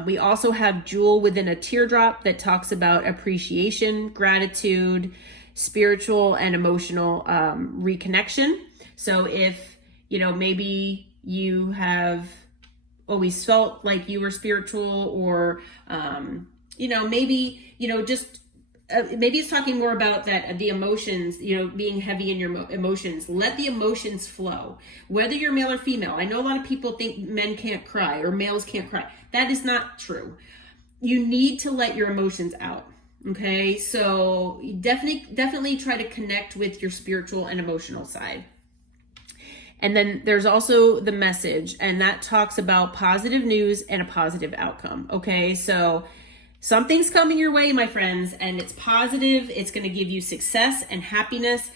We also have Jewel within a teardrop that talks about appreciation, gratitude, spiritual and emotional reconnection. So if, maybe you have always felt like you were spiritual, or, maybe it's talking more about that, the emotions, being heavy in your emotions. Let the emotions flow, whether you're male or female. I know a lot of people think men can't cry or males can't cry. That is not true. You need to let your emotions out. Okay. So definitely try to connect with your spiritual and emotional side. And then there's also the message, and that talks about positive news and a positive outcome. Okay. So something's coming your way, my friends, and it's positive. It's going to give you success and happiness.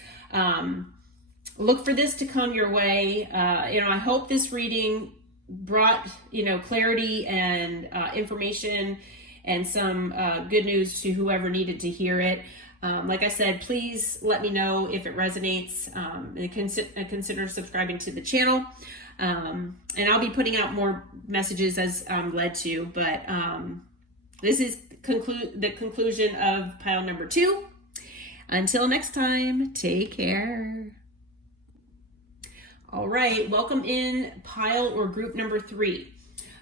Look for this to come your way. I hope this reading brought, clarity and information and some good news to whoever needed to hear it. Like I said, please let me know if it resonates, and consider subscribing to the channel. And I'll be putting out more messages as I'm led to, but this is the conclusion of pile number 2. Until next time, take care. All right, welcome in pile or group number 3.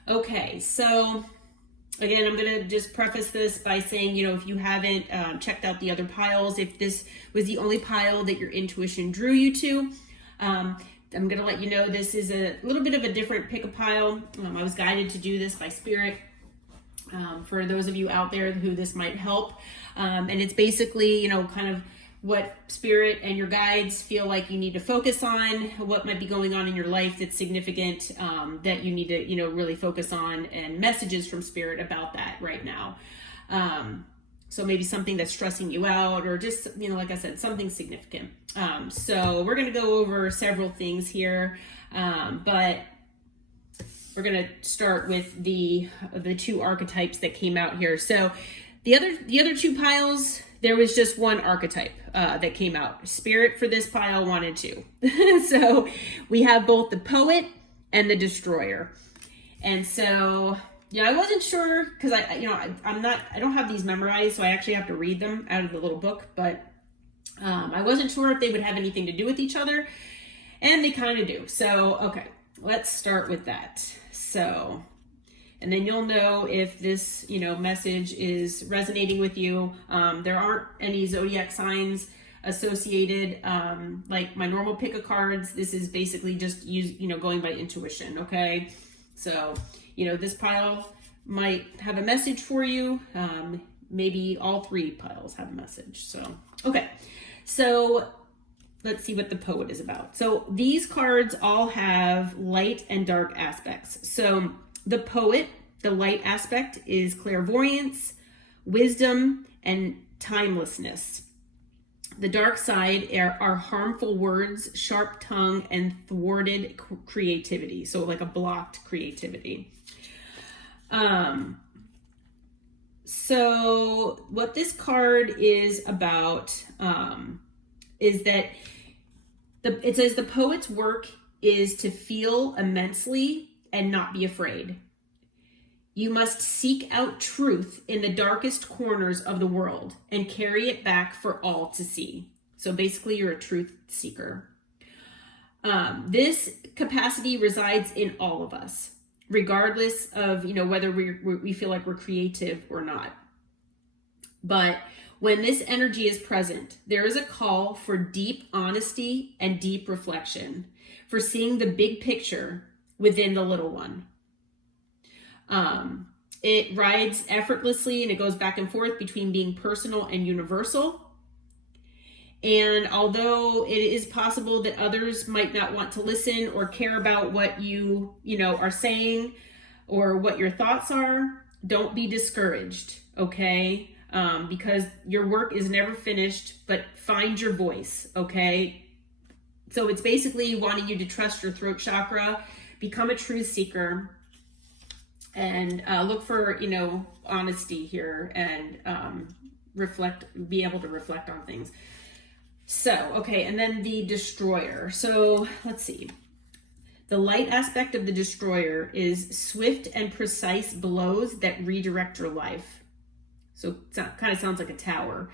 Okay, so again, I'm going to just preface this by saying, if you haven't checked out the other piles, if this was the only pile that your intuition drew you to, I'm going to let you know this is a little bit of a different pick-a-pile. I was guided to do this by Spirit. For those of you out there who this might help. And it's basically, kind of what Spirit and your guides feel like you need to focus on, what might be going on in your life that's significant, that you need to, really focus on, and messages from Spirit about that right now. So maybe something that's stressing you out, or just, like I said, something significant. So we're going to go over several things here, but we're going to start with the 2 archetypes that came out here. So the other 2 piles, there was just 1 archetype that came out. Spirit for this pile wanted 2. So we have both the Poet and the Destroyer. And so, I wasn't sure, because I don't have these memorized, so I actually have to read them out of the little book, but I wasn't sure if they would have anything to do with each other, and they kind of do. So, okay, let's start with that. So, and then you'll know if this, message is resonating with you. There aren't any zodiac signs associated, like my normal pick of cards. This is basically just going by intuition. Okay. So, this pile might have a message for you. Maybe all 3 piles have a message. So, okay. So let's see what the Poet is about. So these cards all have light and dark aspects. So the Poet, the light aspect, is clairvoyance, wisdom, and timelessness. The dark side are harmful words, sharp tongue, and thwarted creativity. So like a blocked creativity. So what this card is about is that it says the Poet's work is to feel immensely and not be afraid. You must seek out truth in the darkest corners of the world and carry it back for all to see. So basically, you're a truth seeker. This capacity resides in all of us, regardless of, whether we feel like we're creative or not. But when this energy is present, there is a call for deep honesty and deep reflection, for seeing the big picture within the little one. It rides effortlessly, and it goes back and forth between being personal and universal. And although it is possible that others might not want to listen or care about what you are saying or what your thoughts are, don't be discouraged, okay? Because your work is never finished, but find your voice, okay? So it's basically wanting you to trust your throat chakra, become a truth seeker, and look for, honesty here, and be able to reflect on things. So, okay, and then the Destroyer. So let's see. The light aspect of the Destroyer is swift and precise blows that redirect your life. So it kind of sounds like a tower.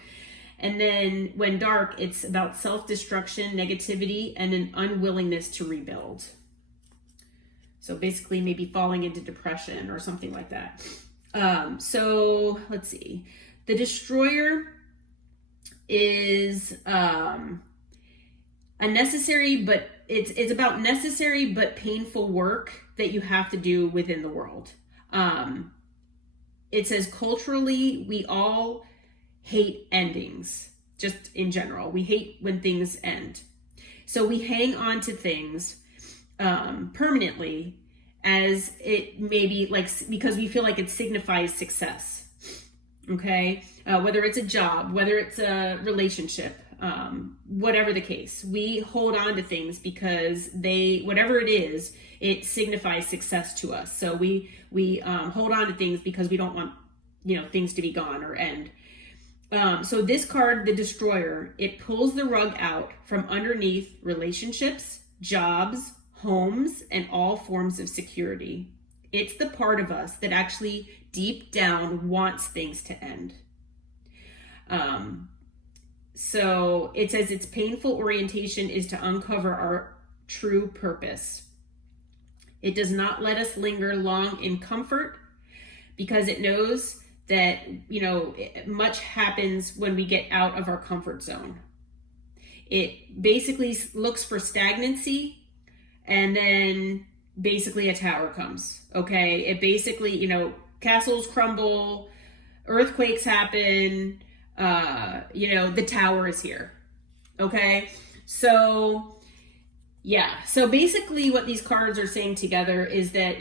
And then when dark, it's about self-destruction, negativity, and an unwillingness to rebuild. So basically maybe falling into depression or something like that. So let's see. The Destroyer is a necessary, but it's about necessary but painful work that you have to do within the world. It says culturally, we all hate endings, just in general. We hate when things end. So we hang on to things permanently, as it maybe because we feel like it signifies success. Okay, whether it's a job, whether it's a relationship, whatever the case, we hold on to things because whatever it is, it signifies success to us. So we hold on to things because we don't want things to be gone or end. So this card, the Destroyer, it pulls the rug out from underneath relationships, jobs, homes, and all forms of security. It's the part of us that actually deep down wants things to end. So it says its painful orientation is to uncover our true purpose. It does not let us linger long in comfort because it knows that, much happens when we get out of our comfort zone. It basically looks for stagnancy, and then basically a tower comes, okay? It basically, castles crumble, earthquakes happen, the tower is here, okay? So, yeah. So basically what these cards are saying together is that,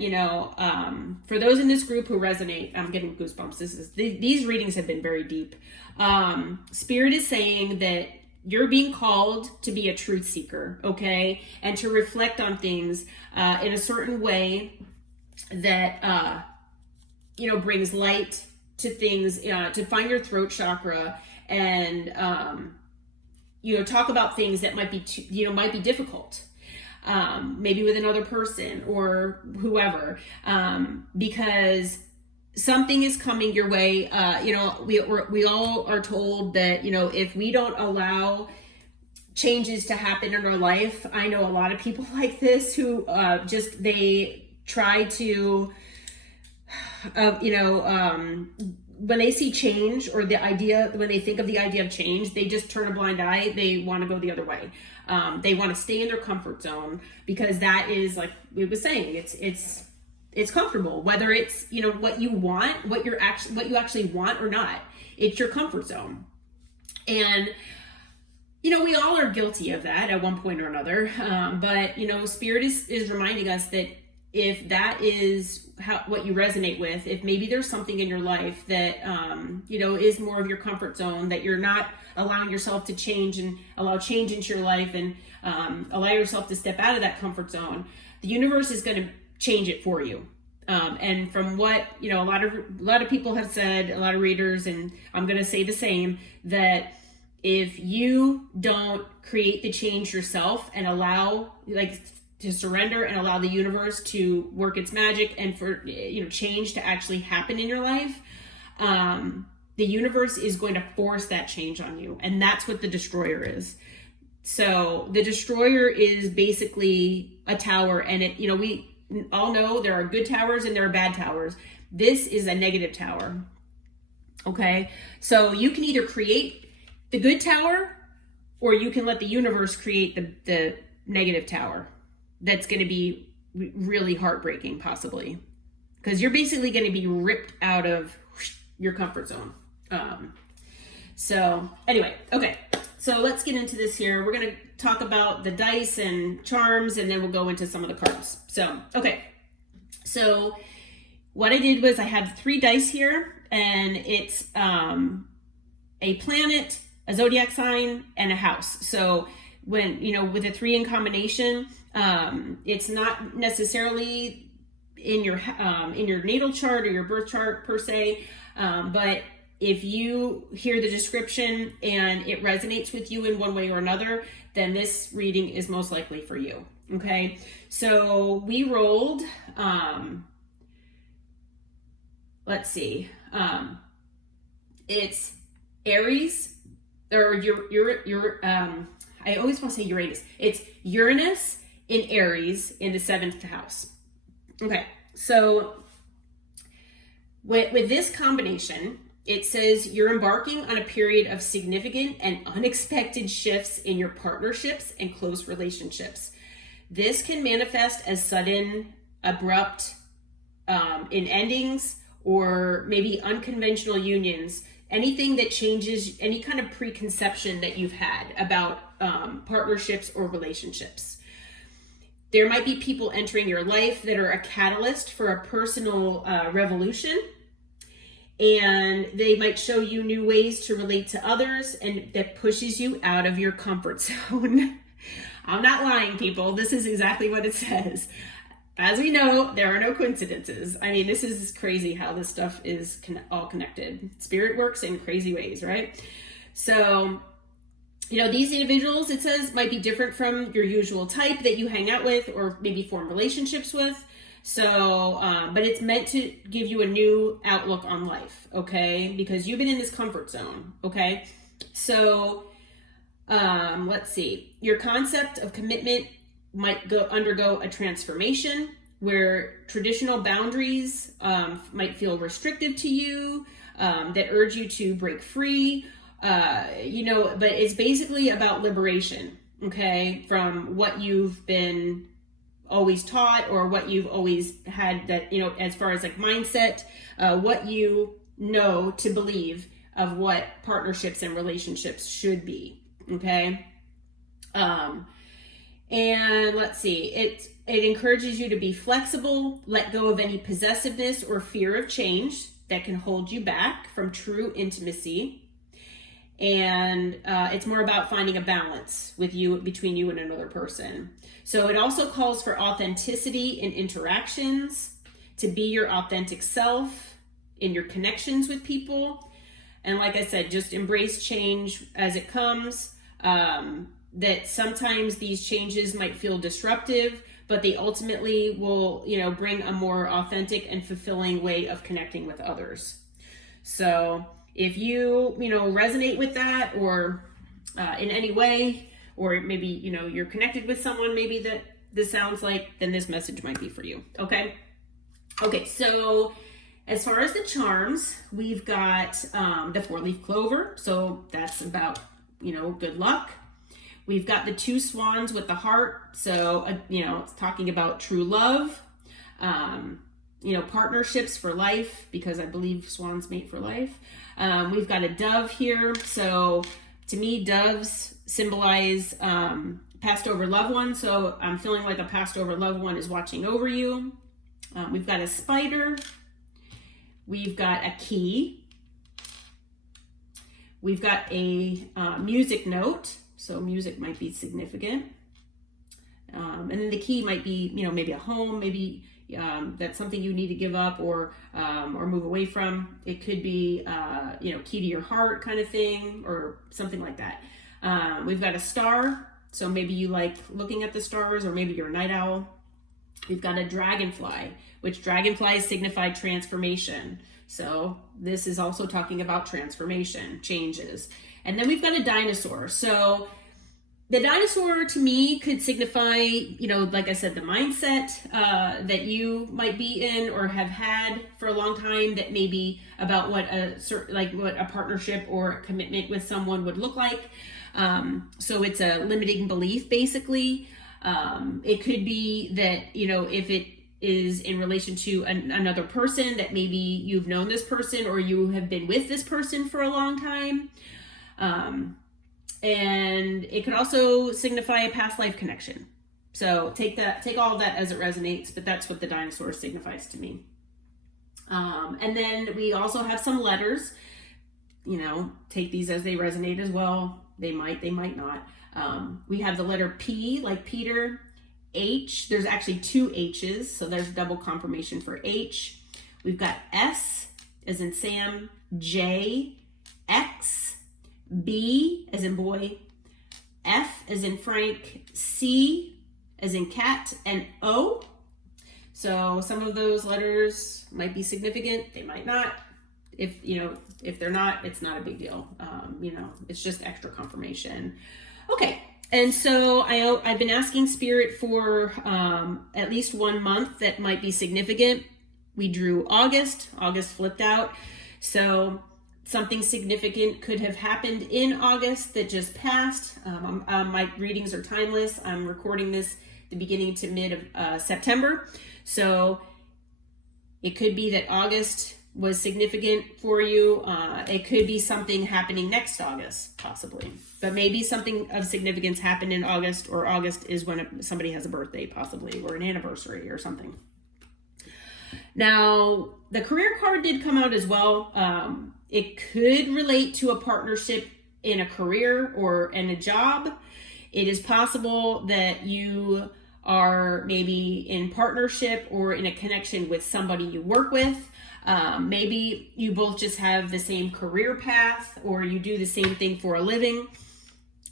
for those in this group who resonate, I'm getting goosebumps. These readings have been very deep. Spirit is saying that you're being called to be a truth seeker, okay? And to reflect on things in a certain way that, brings light to things, to find your throat chakra and, talk about things that might be, might be difficult. Maybe with another person or whoever, because something is coming your way. We all are told that, if we don't allow changes to happen in our life, I know a lot of people like this who they try to, when they see change or when they think of the idea of change, they just turn a blind eye. They want to go the other way. They want to stay in their comfort zone because that is, like we were saying, it's comfortable, whether it's, what you want, what you actually want or not. It's your comfort zone. And, we all are guilty of that at one point or another. But, Spirit is reminding us that if that is what you resonate with, if maybe there's something in your life that, is more of your comfort zone, that you're not allowing yourself to change and allow change into your life and allow yourself to step out of that comfort zone, the universe is going to change it for you. And from what, a lot of people have said, a lot of readers, and I'm going to say the same, that if you don't create the change yourself and allow, to surrender and allow the universe to work its magic and for, change to actually happen in your life, the universe is going to force that change on you. And that's what the destroyer is. So the destroyer is basically a tower, and we all know there are good towers and there are bad towers. This is a negative tower. Okay. So you can either create the good tower, or you can let the universe create the negative tower. That's going to be really heartbreaking, possibly, because you're basically going to be ripped out of your comfort zone. So anyway, okay. So let's get into this here. We're going to talk about the dice and charms, and then we'll go into some of the cards. So, okay. So what I did was I have 3 dice here, and it's a planet, a zodiac sign, and a house. So when, with a 3 in combination, it's not necessarily in your natal chart or your birth chart per se, but if you hear the description and it resonates with you in one way or another, then this reading is most likely for you. Okay, so we rolled, let's see, it's Aries, or I always want to say Uranus. It's Uranus in Aries in the 7th house. Okay, so with this combination, it says you're embarking on a period of significant and unexpected shifts in your partnerships and close relationships. This can manifest as sudden, abrupt in endings, or maybe unconventional unions, anything that changes any kind of preconception that you've had about partnerships or relationships. There might be people entering your life that are a catalyst for a personal revolution, and they might show you new ways to relate to others, and that pushes you out of your comfort zone. I'm not lying, people. This is exactly what it says. As we know, there are no coincidences. I mean, this is crazy how this stuff is all connected. Spirit works in crazy ways, right? So, these individuals, it says, might be different from your usual type that you hang out with or maybe form relationships with. So, but it's meant to give you a new outlook on life, okay? Because you've been in this comfort zone, okay? So, let's see. Your concept of commitment might undergo a transformation where traditional boundaries might feel restrictive to you, that urge you to break free, but it's basically about liberation, okay, from what you've been always taught or what you've always had that, as far as like mindset, what you know to believe of what partnerships and relationships should be, okay? And let's see, it encourages you to be flexible, let go of any possessiveness or fear of change that can hold you back from true intimacy. And it's more about finding a balance between you and another person. So it also calls for authenticity in interactions, to be your authentic self in your connections with people. And like I said, just embrace change as it comes. That sometimes these changes might feel disruptive, but they ultimately will, bring a more authentic and fulfilling way of connecting with others. So if you, resonate with that or in any way, or maybe, you're connected with someone maybe that this sounds like, then this message might be for you. Okay. So as far as the charms, we've got the 4-leaf clover. So that's about, good luck. We've got the 2 swans with the heart. So, it's talking about true love, partnerships for life, because I believe swans mate for life. We've got a dove here. So to me, doves symbolize passed over loved ones. So I'm feeling like a passed over loved one is watching over you. We've got a spider. We've got a key. We've got a music note. So music might be significant. And then the key might be, maybe a home, maybe that's something you need to give up or move away from. It could be, key to your heart kind of thing or something like that. We've got a star. So maybe you like looking at the stars, or maybe you're a night owl. We've got a dragonfly, which dragonflies signify transformation. So this is also talking about transformation, changes. And then we've got a dinosaur. So the dinosaur to me could signify, like I said, the mindset that you might be in or have had for a long time, that may be about what a partnership or a commitment with someone would look like. So it's a limiting belief, basically. It could be that, if it is in relation to another person, that maybe you've known this person or you have been with this person for a long time. And it could also signify a past life connection. So take all of that as it resonates, but that's what the dinosaur signifies to me. And then we also have some letters, take these as they resonate as well. They might not. We have the letter P, like Peter, H. There's actually 2 H's, so there's double confirmation for H. We've got S as in Sam, J, X, B as in boy, F as in Frank, C as in cat, and O. So some of those letters might be significant, they might not. If they're not, it's not a big deal. It's just extra confirmation. Okay. And so I've been asking Spirit for at least 1 month that might be significant. We drew August. August flipped out. So something significant could have happened in August that just passed. My readings are timeless. I'm recording this the beginning to mid of September. So it could be that August was significant for you. It could be something happening next August, possibly. But maybe something of significance happened in August, or August is when somebody has a birthday, possibly, or an anniversary or something. Now, the career card did come out as well. It could relate to a partnership in a career or in a job. It is possible that you are maybe in partnership or in a connection with somebody you work with. Maybe you both just have the same career path, or you do the same thing for a living.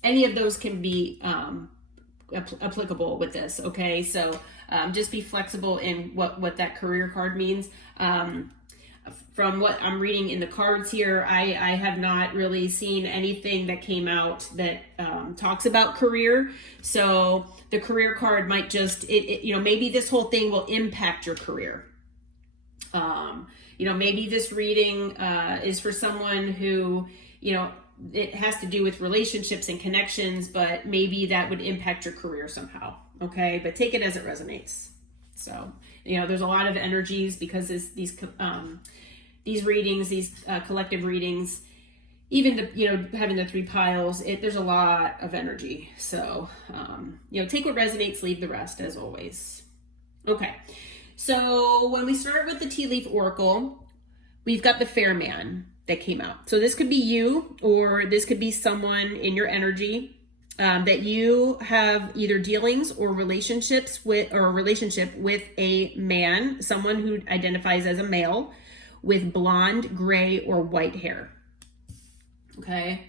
Any of those can be applicable with this, okay? So just be flexible in what that career card means. from what I'm reading in the cards here, I have not really seen anything that came out that talks about career. So the career card might just, maybe this whole thing will impact your career. Maybe this reading is for someone who, it has to do with relationships and connections, but maybe that would impact your career somehow. Okay. But take it as it resonates. So, there's a lot of energies because these readings, these collective readings, even having the 3 piles, there's a lot of energy. So, take what resonates, leave the rest, as always. Okay. So when we start with the Tea Leaf Oracle, we've got the Fair Man that came out. So this could be you, or this could be someone in your energy that you have either dealings or relationships with, or a relationship with a man, someone who identifies as a male with blonde, gray, or white hair. Okay.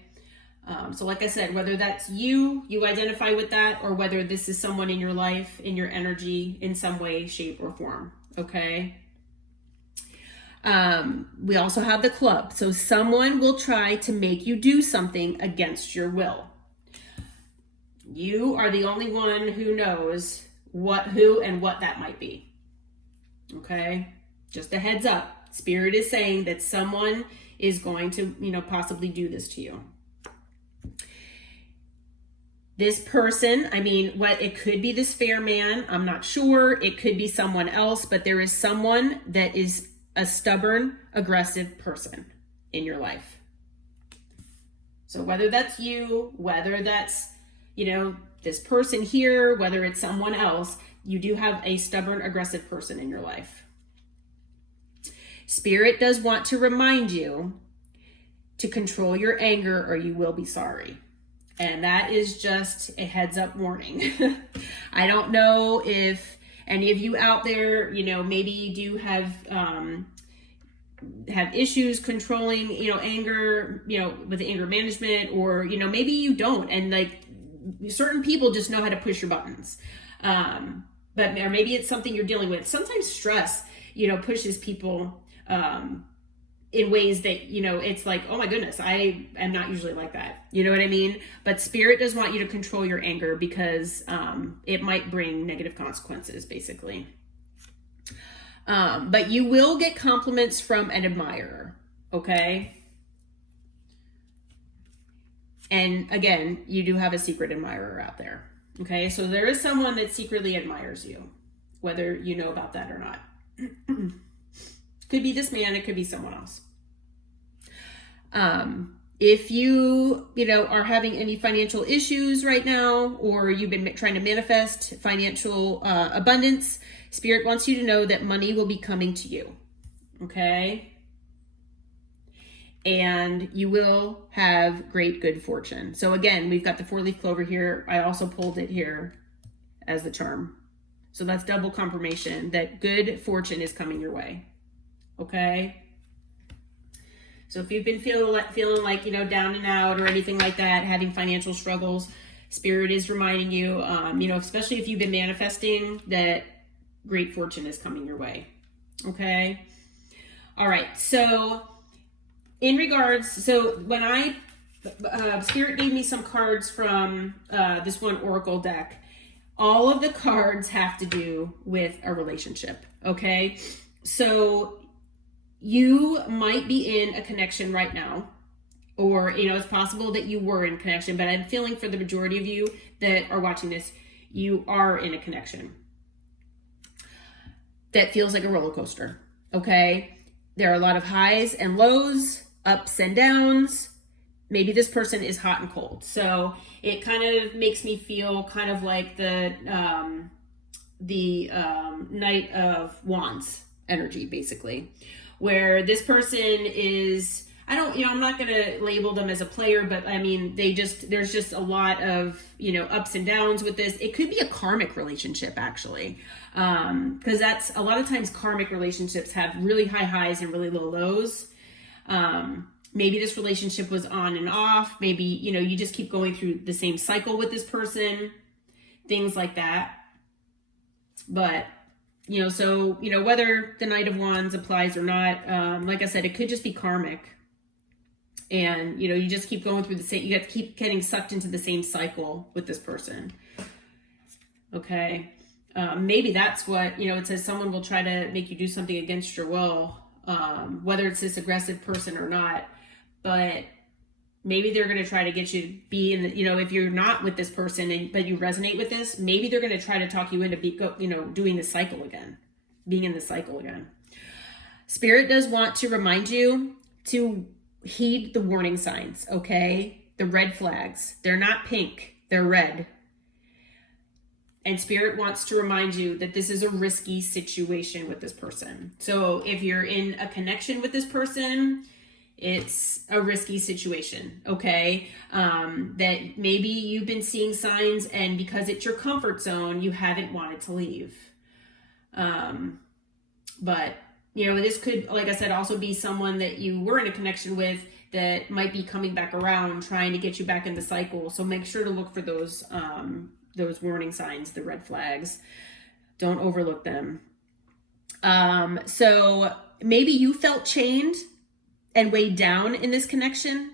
So like I said, whether that's you identify with that, or whether this is someone in your life, in your energy, in some way, shape, or form. Okay. We also have the Club. So someone will try to make you do something against your will. You are the only one who knows who and what that might be. Okay. Just a heads up. Spirit is saying that someone is going to, possibly do this to you. This person, it could be this Fair Man. I'm not sure. It could be someone else, but there is someone that is a stubborn, aggressive person in your life. So whether that's you, whether that's, this person here, whether it's someone else, you do have a stubborn, aggressive person in your life. Spirit does want to remind you to control your anger, or you will be sorry. And that is just a heads up warning. I don't know if any of you out there, maybe you do have issues controlling, anger, with anger management, or, maybe you don't. And certain people just know how to push your buttons. Or maybe it's something you're dealing with. Sometimes stress, pushes people in ways that, it's like, oh my goodness, I am not usually like that. You know what I mean? But Spirit does want you to control your anger because it might bring negative consequences, basically. But you will get compliments from an admirer, okay? And again, you do have a secret admirer out there, okay? So there is someone that secretly admires you, whether you know about that or not. Could be this man, it could be someone else. If you, are having any financial issues right now, or you've been trying to manifest financial abundance, Spirit wants you to know that money will be coming to you, okay? And you will have great good fortune. So again, we've got the 4-leaf clover here. I also pulled it here as the charm. So that's double confirmation that good fortune is coming your way. Okay. So if you've been feeling like, down and out or anything like that, having financial struggles, Spirit is reminding you, especially if you've been manifesting, that great fortune is coming your way. Okay. All right. So in regards, when Spirit gave me some cards from this one Oracle deck, all of the cards have to do with a relationship. Okay. So you might be in a connection right now, or, it's possible that you were in connection, but I'm feeling for the majority of you that are watching this, you are in a connection that feels like a roller coaster. Okay. There are a lot of highs and lows, ups and downs. Maybe this person is hot and cold. So it kind of makes me feel kind of like the Knight of Wands energy, basically, where this person is, I'm not going to label them as a player, but there's just a lot of, ups and downs with this. It could be a karmic relationship, actually. Because that's a lot of times karmic relationships have really high highs and really low lows. Maybe this relationship was on and off. Maybe, you just keep going through the same cycle with this person, things like that. But So, whether the Knight of Wands applies or not, like I said, it could just be karmic. And, you just keep going through the same, you have to keep getting sucked into the same cycle with this person. Okay. Maybe that's what, it says someone will try to make you do something against your will, whether it's this aggressive person or not. But maybe they're going to try to get you to be in the, if you're not with this person, but you resonate with this, maybe they're going to try to talk you into, doing the cycle again, being in the cycle again. Spirit does want to remind you to heed the warning signs, okay? The red flags. They're not pink, they're red. And Spirit wants to remind you that this is a risky situation with this person. So if you're in a connection with this person, it's a risky situation, okay? That maybe you've been seeing signs, and because it's your comfort zone, you haven't wanted to leave. But, this could, like I said, also be someone that you were in a connection with that might be coming back around, trying to get you back in the cycle. So make sure to look for those warning signs, the red flags. Don't overlook them. So maybe you felt chained and weighed down in this connection.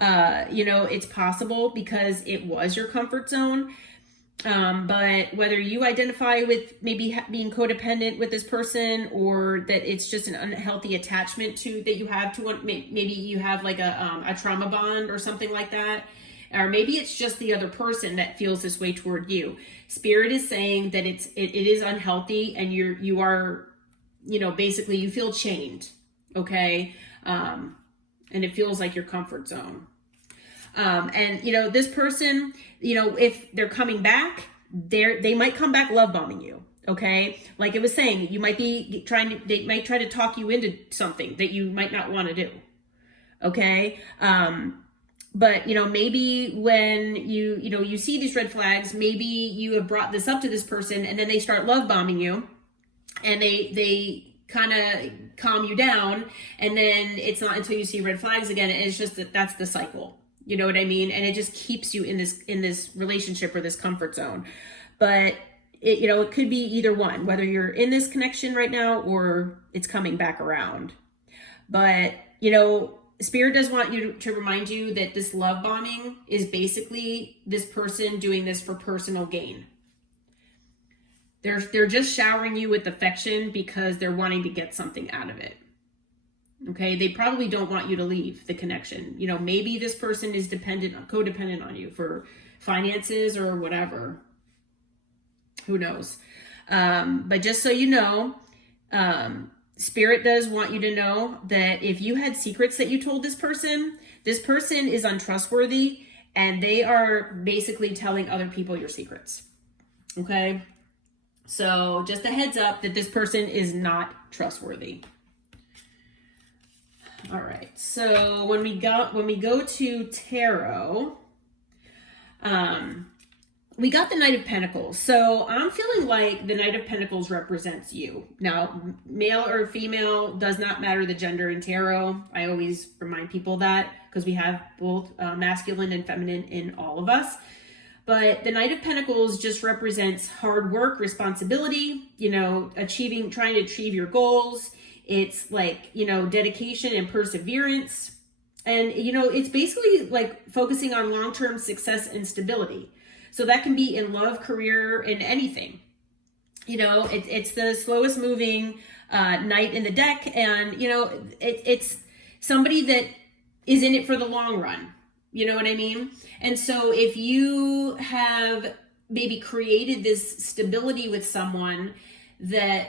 It's possible because it was your comfort zone. But whether you identify with maybe being codependent with this person, or that it's just an unhealthy attachment that you have to one, maybe you have like a trauma bond or something like that. Or maybe it's just the other person that feels this way toward you. Spirit is saying that it is unhealthy, and you are, basically you feel chained. Okay. And it feels like your comfort zone. And this person, if they're coming back, they might come back love bombing you. Okay. Like it was saying, they might try to talk you into something that you might not want to do. Okay. But, maybe when you see these red flags, maybe you have brought this up to this person, and then they start love bombing you, and they kind of calm you down. And then it's not until you see red flags again. It's just that's the cycle. You know what I mean? And it just keeps you in this relationship or this comfort zone. But it could be either one, whether you're in this connection right now or it's coming back around. But, Spirit does want you to remind you that this love bombing is basically this person doing this for personal gain. They're just showering you with affection because they're wanting to get something out of it. Okay, they probably don't want you to leave the connection. Maybe this person is codependent on you for finances or whatever. Who knows? But just so you know, Spirit does want you to know that if you had secrets that you told this person is untrustworthy, and they are basically telling other people your secrets. Okay? So just a heads up that this person is not trustworthy. All right. So when we go to tarot, we got the Knight of Pentacles. So I'm feeling like the Knight of Pentacles represents you. Now, male or female does not matter, the gender in tarot. I always remind people that because we have both masculine and feminine in all of us. But the Knight of Pentacles just represents hard work, responsibility, trying to achieve your goals. It's like, dedication and perseverance. And, it's basically like focusing on long-term success and stability. So that can be in love, career, in anything. It's the slowest moving knight in the deck. And, it's somebody that is in it for the long run. You know what I mean? And so if you have maybe created this stability with someone that,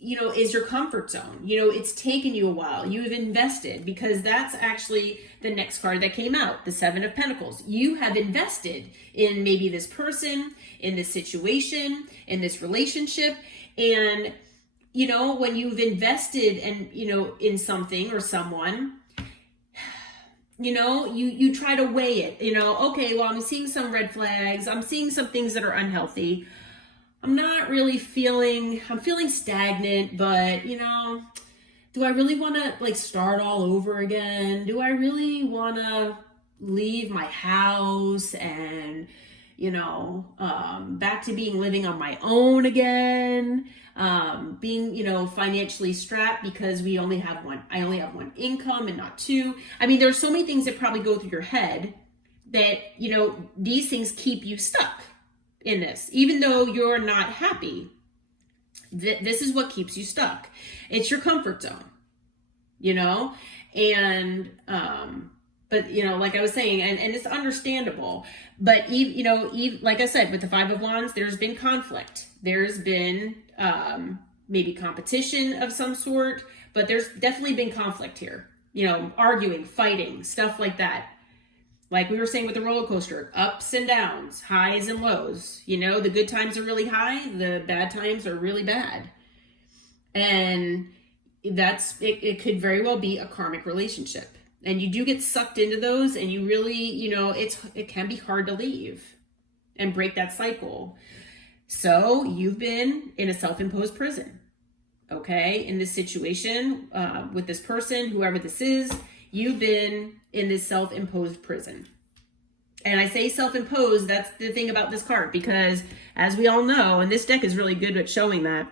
is your comfort zone, it's taken you a while, you've invested, because that's actually the next card that came out, the Seven of Pentacles. You have invested in maybe this person, in this situation, in this relationship. And, when you've invested and, in something or someone, you try to weigh it, okay, well, I'm seeing some red flags. I'm seeing some things that are unhealthy. I'm feeling stagnant, but, do I really want to start all over again? Do I really want to leave my house and, back to living on my own again, being, financially strapped because I only have one income and not two. I mean, there's so many things that probably go through your head that, these things keep you stuck in this, even though you're not happy. This is what keeps you stuck. It's your comfort zone, and, but, like I was saying, and it's understandable, but like I said, with the Five of Wands, there's been conflict. There's been, maybe competition of some sort, but there's definitely been conflict here, arguing, fighting, stuff like that. Like we were saying with the roller coaster, ups and downs, highs and lows. The good times are really high, the bad times are really bad. And it could very well be a karmic relationship. And you do get sucked into those, and you really, it can be hard to leave and break that cycle. So you've been in a self-imposed prison, okay? In this situation, with this person, whoever this is, you've been in this self-imposed prison. And I say self-imposed, that's the thing about this card, because as we all know, and this deck is really good at showing that,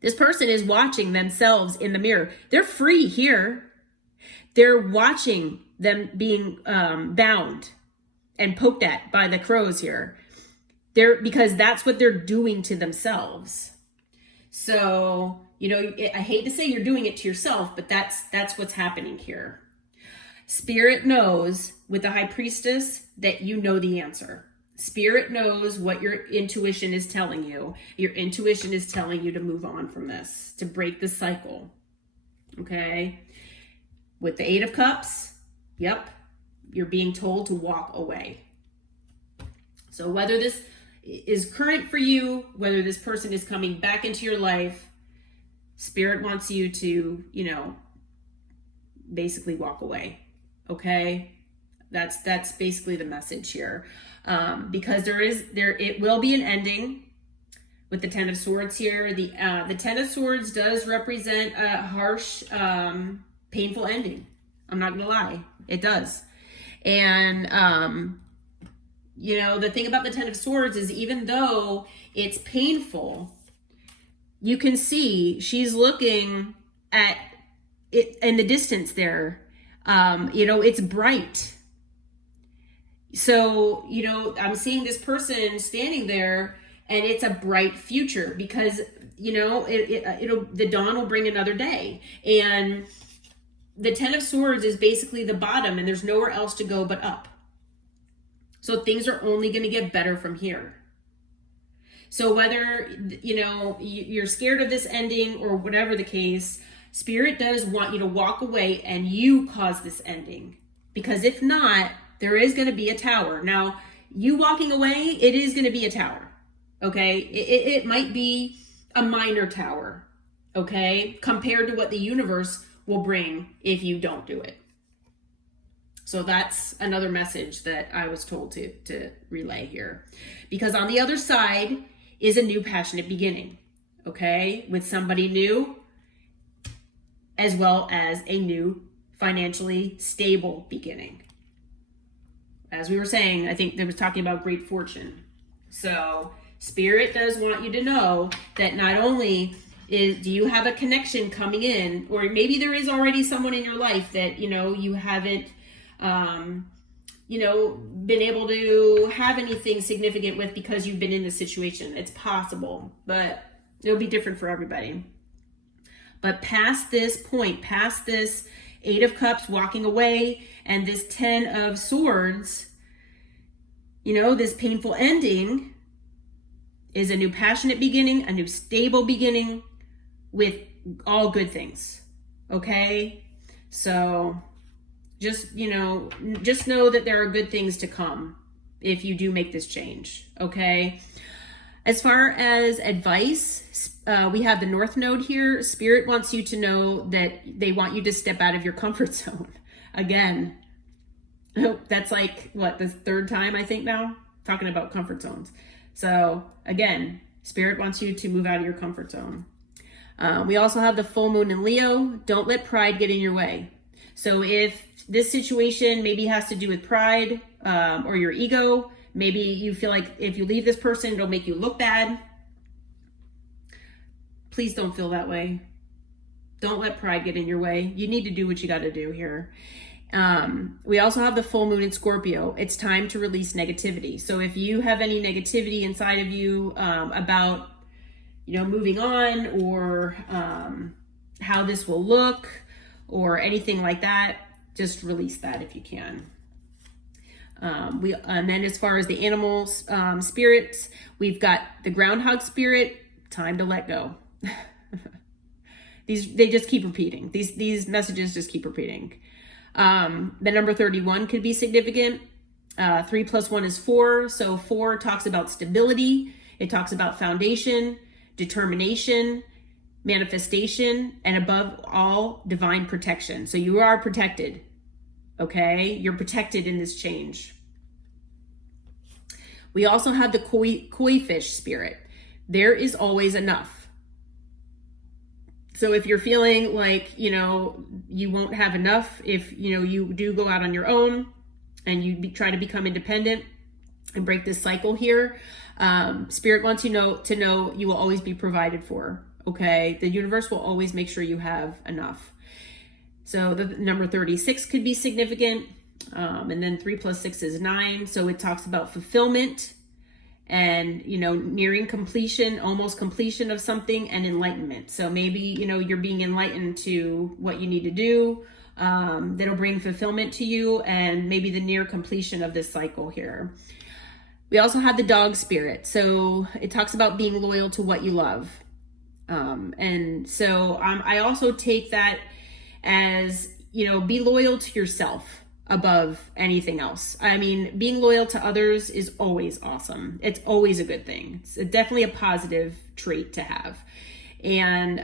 this person is watching themselves in the mirror. They're free here. They're watching them being bound and poked at by the crows here. Because that's what they're doing to themselves. So, I hate to say you're doing it to yourself, but that's what's happening here. Spirit knows with the High Priestess that you know the answer. Spirit knows what your intuition is telling you. Your intuition is telling you to move on from this, to break the cycle. Okay? With the Eight of Cups, yep, you're being told to walk away. So whether this is current for you, whether this person is coming back into your life, Spirit wants you to, basically walk away. Okay? That's basically the message here. Because it will be an ending with the Ten of Swords here. The Ten of Swords does represent a harsh, painful ending. I'm not gonna lie, it does. And the thing about the Ten of Swords is, even though it's painful, you can see she's looking at it in the distance there. It's bright. So, I'm seeing this person standing there, and it's a bright future because, the dawn will bring another day. And the Ten of Swords is basically the bottom, and there's nowhere else to go but up. So things are only going to get better from here. So whether, you're scared of this ending or whatever the case, Spirit does want you to walk away and you cause this ending. Because if not, there is going to be a tower. Now, you walking away, it is going to be a tower. Okay? It might be a minor tower. Okay? Compared to what the universe will bring if you don't do it. So that's another message that I was told to relay here. Because on the other side is a new passionate beginning, okay? With somebody new, as well as a new financially stable beginning. As we were saying, I think they was talking about great fortune. So Spirit does want you to know that not only do you have a connection coming in, or maybe there is already someone in your life that, you haven't been able to have anything significant with because you've been in this situation. It's possible, but it'll be different for everybody. But past this point, past this Eight of Cups walking away and this Ten of Swords, this painful ending is a new passionate beginning, a new stable beginning with all good things. Okay? So just know that there are good things to come if you do make this change, okay? As far as advice, we have the North Node here. Spirit wants you to know that they want you to step out of your comfort zone. Again, that's like, the third time I think now, talking about comfort zones. So again, Spirit wants you to move out of your comfort zone. We also have the full moon in Leo. Don't let pride get in your way. So if this situation maybe has to do with pride or your ego, maybe you feel like if you leave this person, it'll make you look bad. Please don't feel that way. Don't let pride get in your way. You need to do what you got to do here. We also have the full moon in Scorpio. It's time to release negativity. So if you have any negativity inside of you about, moving on, or how this will look, or anything like that, just release that if you can. And then as far as the animals, spirits, we've got the groundhog spirit. Time to let go. They just keep repeating. These messages just keep repeating. The number 31 could be significant. 3 + 1 is 4. So 4 talks about stability. It talks about foundation, determination, manifestation, and above all, divine protection. So you are protected. Okay? You're protected in this change. We also have the koi fish spirit. There is always enough. So if you're feeling like, you won't have enough, if, you do go out on your own and you try to become independent and break this cycle here, Spirit wants you to know you will always be provided for, okay? The universe will always make sure you have enough. So the number 36 could be significant. And then 3 + 6 is 9. So it talks about fulfillment and, nearing completion, almost completion of something, and enlightenment. So maybe, you're being enlightened to what you need to do. That'll bring fulfillment to you, and maybe the near completion of this cycle here. We also have the dog spirit. So it talks about being loyal to what you love. And so I also take that as, be loyal to yourself above anything else. I mean, being loyal to others is always awesome. It's always a good thing. It's definitely a positive trait to have. And,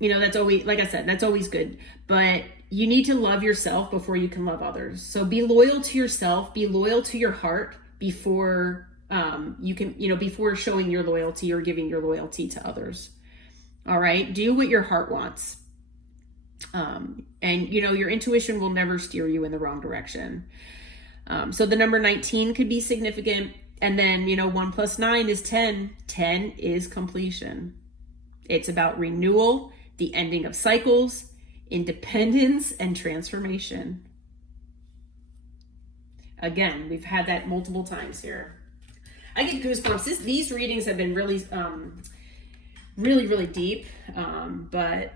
that's always, like I said, that's always good. But you need to love yourself before you can love others. So be loyal to yourself, be loyal to your heart before you can, before showing your loyalty or giving your loyalty to others. All right. Do what your heart wants. And your intuition will never steer you in the wrong direction. So the number 19 could be significant. And then, 1 + 9 is 10. 10 is completion. It's about renewal, the ending of cycles, independence, and transformation. Again, we've had that multiple times here. I get goosebumps. These readings have been really, really deep. But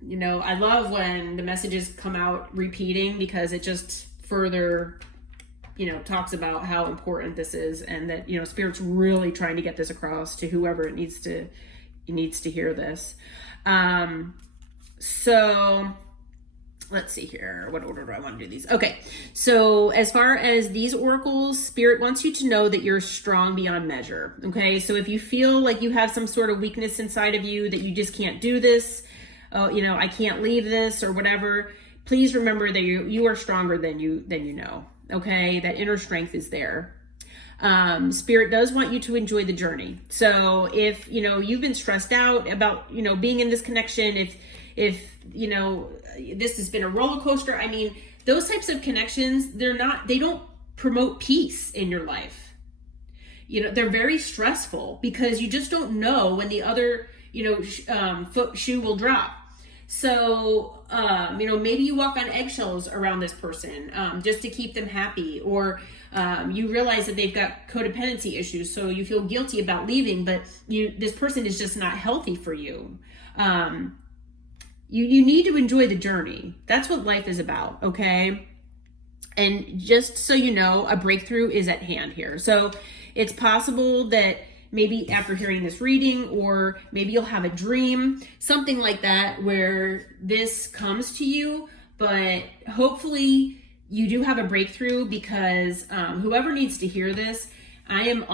I love when the messages come out repeating, because it just further, talks about how important this is, and that, Spirit's really trying to get this across to whoever it needs to hear this. So let's see here. What order do I want to do these? Okay. So as far as these oracles, Spirit wants you to know that you're strong beyond measure. Okay. So if you feel like you have some sort of weakness inside of you, that you just can't do this, I can't leave this or whatever, please remember that you are stronger than you know. Okay. That inner strength is there. Spirit does want you to enjoy the journey. So if, you've been stressed out about, being in this connection, if this has been a roller coaster, I mean, those types of connections, they don't promote peace in your life. They're very stressful, because you just don't know when the other, shoe will drop. So, maybe you walk on eggshells around this person, just to keep them happy, or, you realize that they've got codependency issues, so you feel guilty about leaving, but this person is just not healthy for you. You need to enjoy the journey. That's what life is about, okay? And just so you know, a breakthrough is at hand here. So it's possible that maybe after hearing this reading, or maybe you'll have a dream, something like that, where this comes to you, but hopefully you do have a breakthrough, because whoever needs to hear this, I am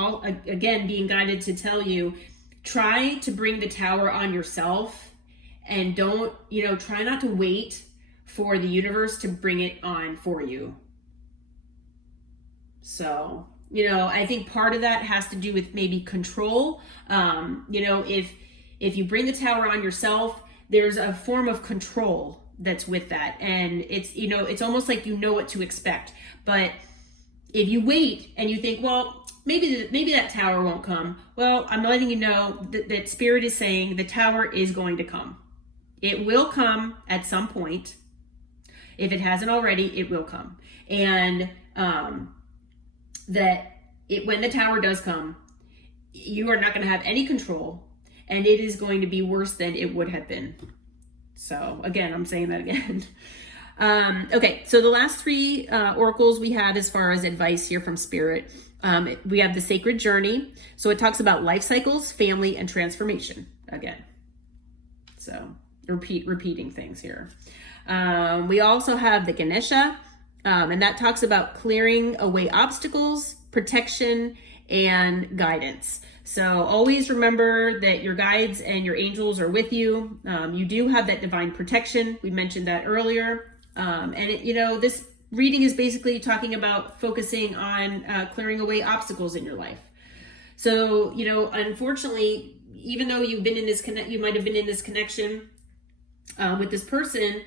again being guided to tell you, try to bring the tower on yourself, and don't, try not to wait for the universe to bring it on for you. So, I think part of that has to do with maybe control. If you bring the tower on yourself, there's a form of control that's with that. And it's, it's almost like what to expect. But if you wait and you think, well, maybe that tower won't come. Well, I'm letting you know that Spirit is saying the tower is going to come. It will come at some point. If it hasn't already, it will come. And when the tower does come, you are not going to have any control, and it is going to be worse than it would have been. So again, I'm saying that again. Okay, so the last three oracles we have as far as advice here from Spirit, we have the Sacred Journey. So it talks about life cycles, family, and transformation again. So repeating things here. We also have the Ganesha, and that talks about clearing away obstacles, protection, and guidance. So always remember that your guides and your angels are with you. You do have that divine protection. We mentioned that earlier. This reading is basically talking about focusing on clearing away obstacles in your life. So, unfortunately, even though you've been in this you might have been in this connection with this person,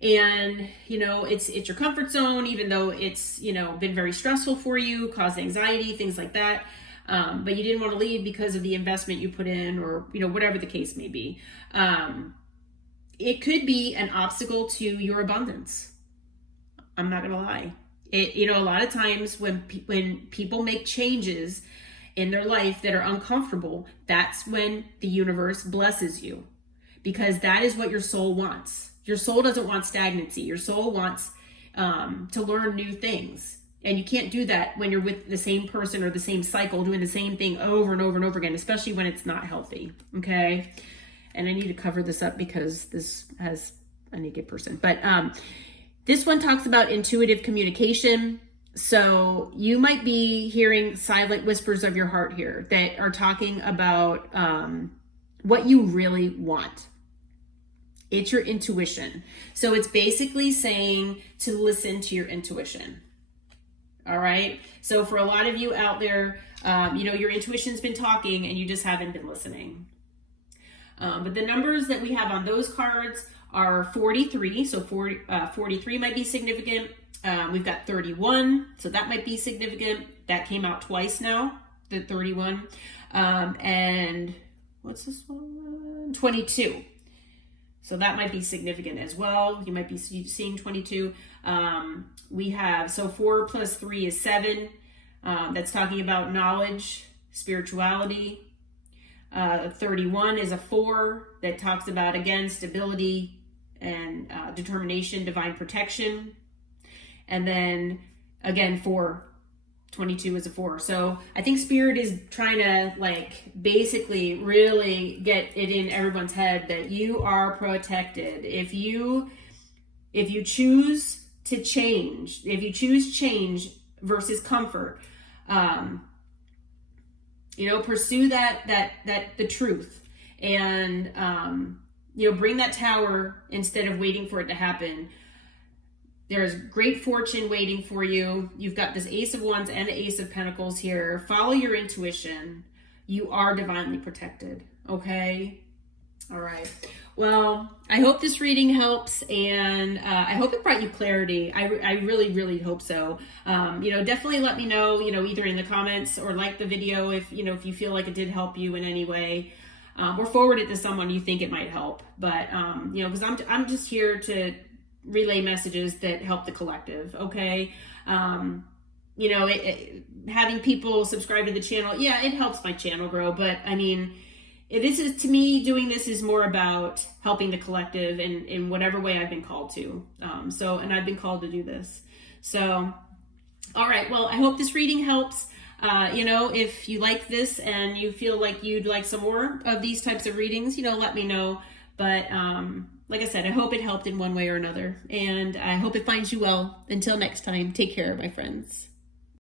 and it's your comfort zone, even though it's been very stressful for you, caused anxiety, things like that. But you didn't want to leave because of the investment you put in, or whatever the case may be. It could be an obstacle to your abundance. I'm not gonna lie. A lot of times when people make changes in their life that are uncomfortable, that's when the universe blesses you, because that is what your soul wants. Your soul doesn't want stagnancy. Your soul wants to learn new things. And you can't do that when you're with the same person or the same cycle, doing the same thing over and over and over again, especially when it's not healthy, okay? And I need to cover this up because this has a naked person. But this one talks about intuitive communication. So you might be hearing silent whispers of your heart here that are talking about what you really want. It's your intuition. So it's basically saying to listen to your intuition. All right. So for a lot of you out there, your intuition's been talking and you just haven't been listening. But the numbers that we have on those cards are 43. So 43 might be significant. We've got 31. So that might be significant. That came out twice now, the 31. And what's this one? 22. So that might be significant as well. You might be seeing 22. We have, 4 plus 3 is 7. That's talking about knowledge, spirituality. 31 is a 4 that talks about, again, stability and determination, divine protection. And then, again, 22 is a 4. So I think Spirit is trying to basically really get it in everyone's head that you are protected. If you choose to change, if you choose change versus comfort, pursue the truth, and bring that tower instead of waiting for it to happen. There's great fortune waiting for you. You've got this Ace of Wands and the Ace of Pentacles here. Follow your intuition. You are divinely protected. Okay? All right. Well, I hope this reading helps, and I hope it brought you clarity. I really, really hope so. Definitely let me know, either in the comments or like the video if you feel like it did help you in any way. Or forward it to someone you think it might help. But, because I'm just here to relay messages that help the collective. Okay. Having people subscribe to the channel, yeah, it helps my channel grow. But I mean, doing this is more about helping the collective in whatever way I've been called to. And I've been called to do this. So, all right. Well, I hope this reading helps. If you like this and you feel like you'd like some more of these types of readings, let me know. But, like I said, I hope it helped in one way or another, and I hope it finds you well. Until next time, take care, my friends.